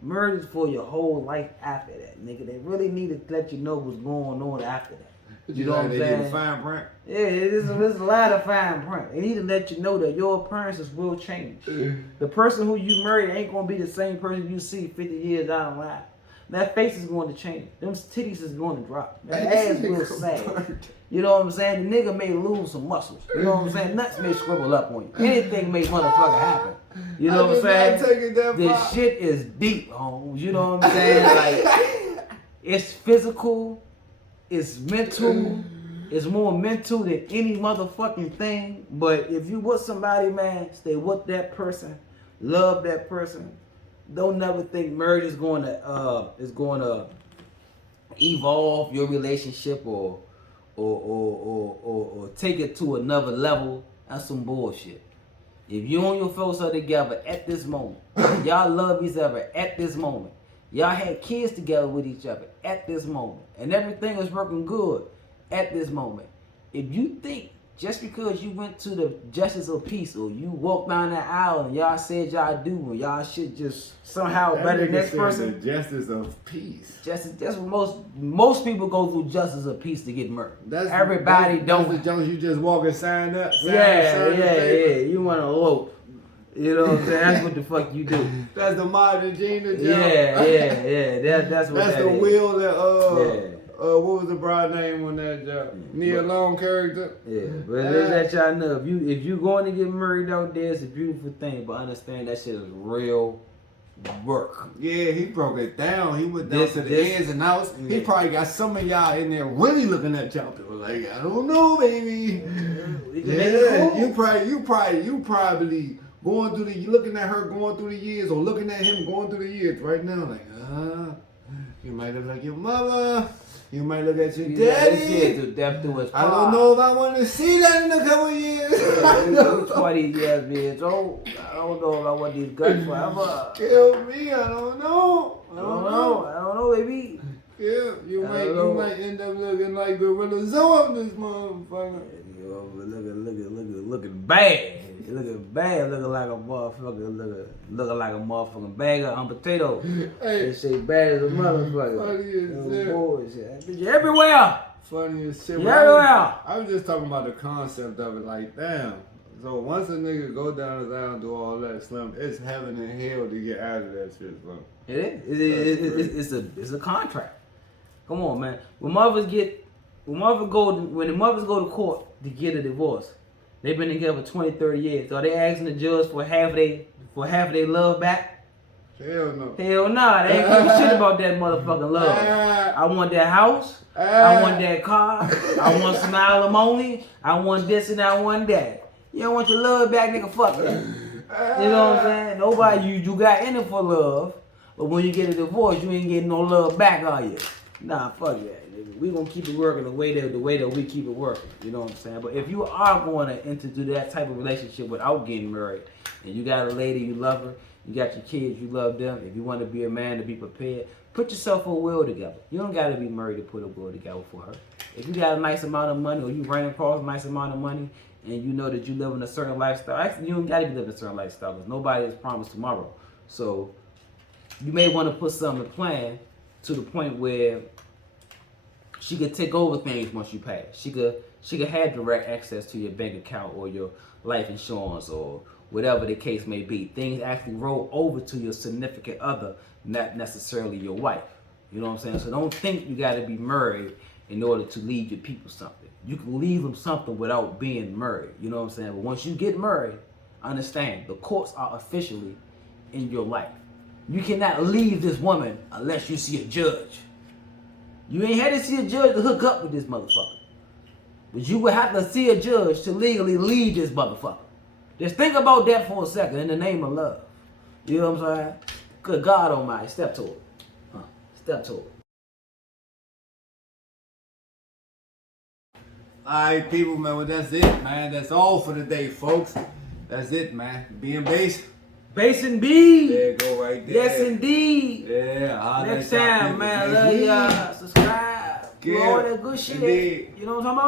Marriage is for your whole life after that, nigga. They really need to let you know what's going on after that. You know what I'm saying? Fine print. Yeah, there's a lot of fine print. They need to let you know that your appearances will change. The person who you marry ain't gonna be the same person you see 50 years down the line. That face is going to change. Them titties is going to drop. That ass will sag. You know what I'm saying? The nigga may lose some muscles. You know what I'm saying? Nuts may scribble up on you. Anything may motherfucker happen. You know what I'm saying? This shit is deep, homes. You know what I'm saying? Like, it's physical, it's mental, it's more mental than any motherfucking thing. But if you with somebody, man, stay with that person, love that person. Don't never think marriage is going to evolve your relationship or take it to another level. That's some bullshit. If you and your folks are together at this moment, y'all love each other at this moment, y'all had kids together with each other at this moment, and everything is working good at this moment. If you think just because you went to the justice of peace or you walked down that aisle and y'all said y'all do and y'all should just somehow better the next person. The justice of peace. Justice. That's what most people go through justice of peace to get murdered. Everybody don't. That's the Jones you just walk and sign up. Yeah. You want to elope. You know what I'm saying? That's what the fuck you do. That's the modern Gina job. Yeah. That's what that's that the is. wheel that what was the bride name on that job? Nia Long character. Yeah, but let y'all know if you going to get married out there, it's a beautiful thing. But understand that shit is real work. Yeah, he broke it down. He went down to the ins and outs. Yeah. He probably got some of y'all in there really looking at y'all. People like, I don't know, baby. You probably going through looking at her going through the years, or looking at him going through the years right now. Like, you might look like your mother. You might look at your daddy. I don't know if I want to see that in a couple of years. 20 years old. I don't know if I want these guns forever. Kill me. I don't know. I don't know, baby. Yeah, you might end up looking like Gorilla Zoe, this motherfucker. Looking bad. Looking like a motherfucker, looking like a motherfucking bag of potatoes. They say bad as a motherfucker. Funny as shit. You're everywhere. Funny as shit. Everywhere. I was just talking about the concept of it, like, damn. So once a nigga go down his aisle and do all that, Slim, it's heaven and hell to get out of that shit, Slim. It is. It's a contract. Come on, man. When the mothers go to court to get a divorce, they've been together for 20, 30 years. So are they asking the judge for half of their love back? Hell no. Hell nah. They ain't giving shit about that motherfucking love. I want that house. I want that car. I want some alimony. I want this and I want that. You don't want your love back, nigga, fuck that. You know what I'm saying? Nobody, you got in it for love, but when you get a divorce, you ain't getting no love back, are you? Nah, fuck that, nigga. We gonna keep it working the way that we keep it working. You know what I'm saying? But if you are going to enter into that type of relationship without getting married, and you got a lady, you love her, you got your kids, you love them, if you want to be a man, to be prepared, put yourself a will together. You don't got to be married to put a will together for her. If you got a nice amount of money, or you ran across a nice amount of money, and you know that you live in a certain lifestyle, actually you don't got to be living a certain lifestyle because nobody is promised tomorrow. So you may want to put something in plan to the point where she could take over things once you pass. She could have direct access to your bank account or your life insurance or whatever the case may be. Things actually roll over to your significant other, not necessarily your wife. You know what I'm saying? So don't think you got to be married in order to leave your people something. You can leave them something without being married. You know what I'm saying? But once you get married, understand, the courts are officially in your life. You cannot leave this woman unless you see a judge. You ain't had to see a judge to hook up with this motherfucker. But you would have to see a judge to legally leave this motherfucker. Just think about that for a second in the name of love. You know what I'm saying? Good God Almighty, step to it. Step to it. Alright, people, man. Well, that's it, man. That's all for today, folks. That's it, man. B&Base. Base and B. There you go, right there. Yes, indeed. Yeah. Next time, man. Love y'all. Subscribe. Do all that good shit. Indeed. You know what I'm talking about?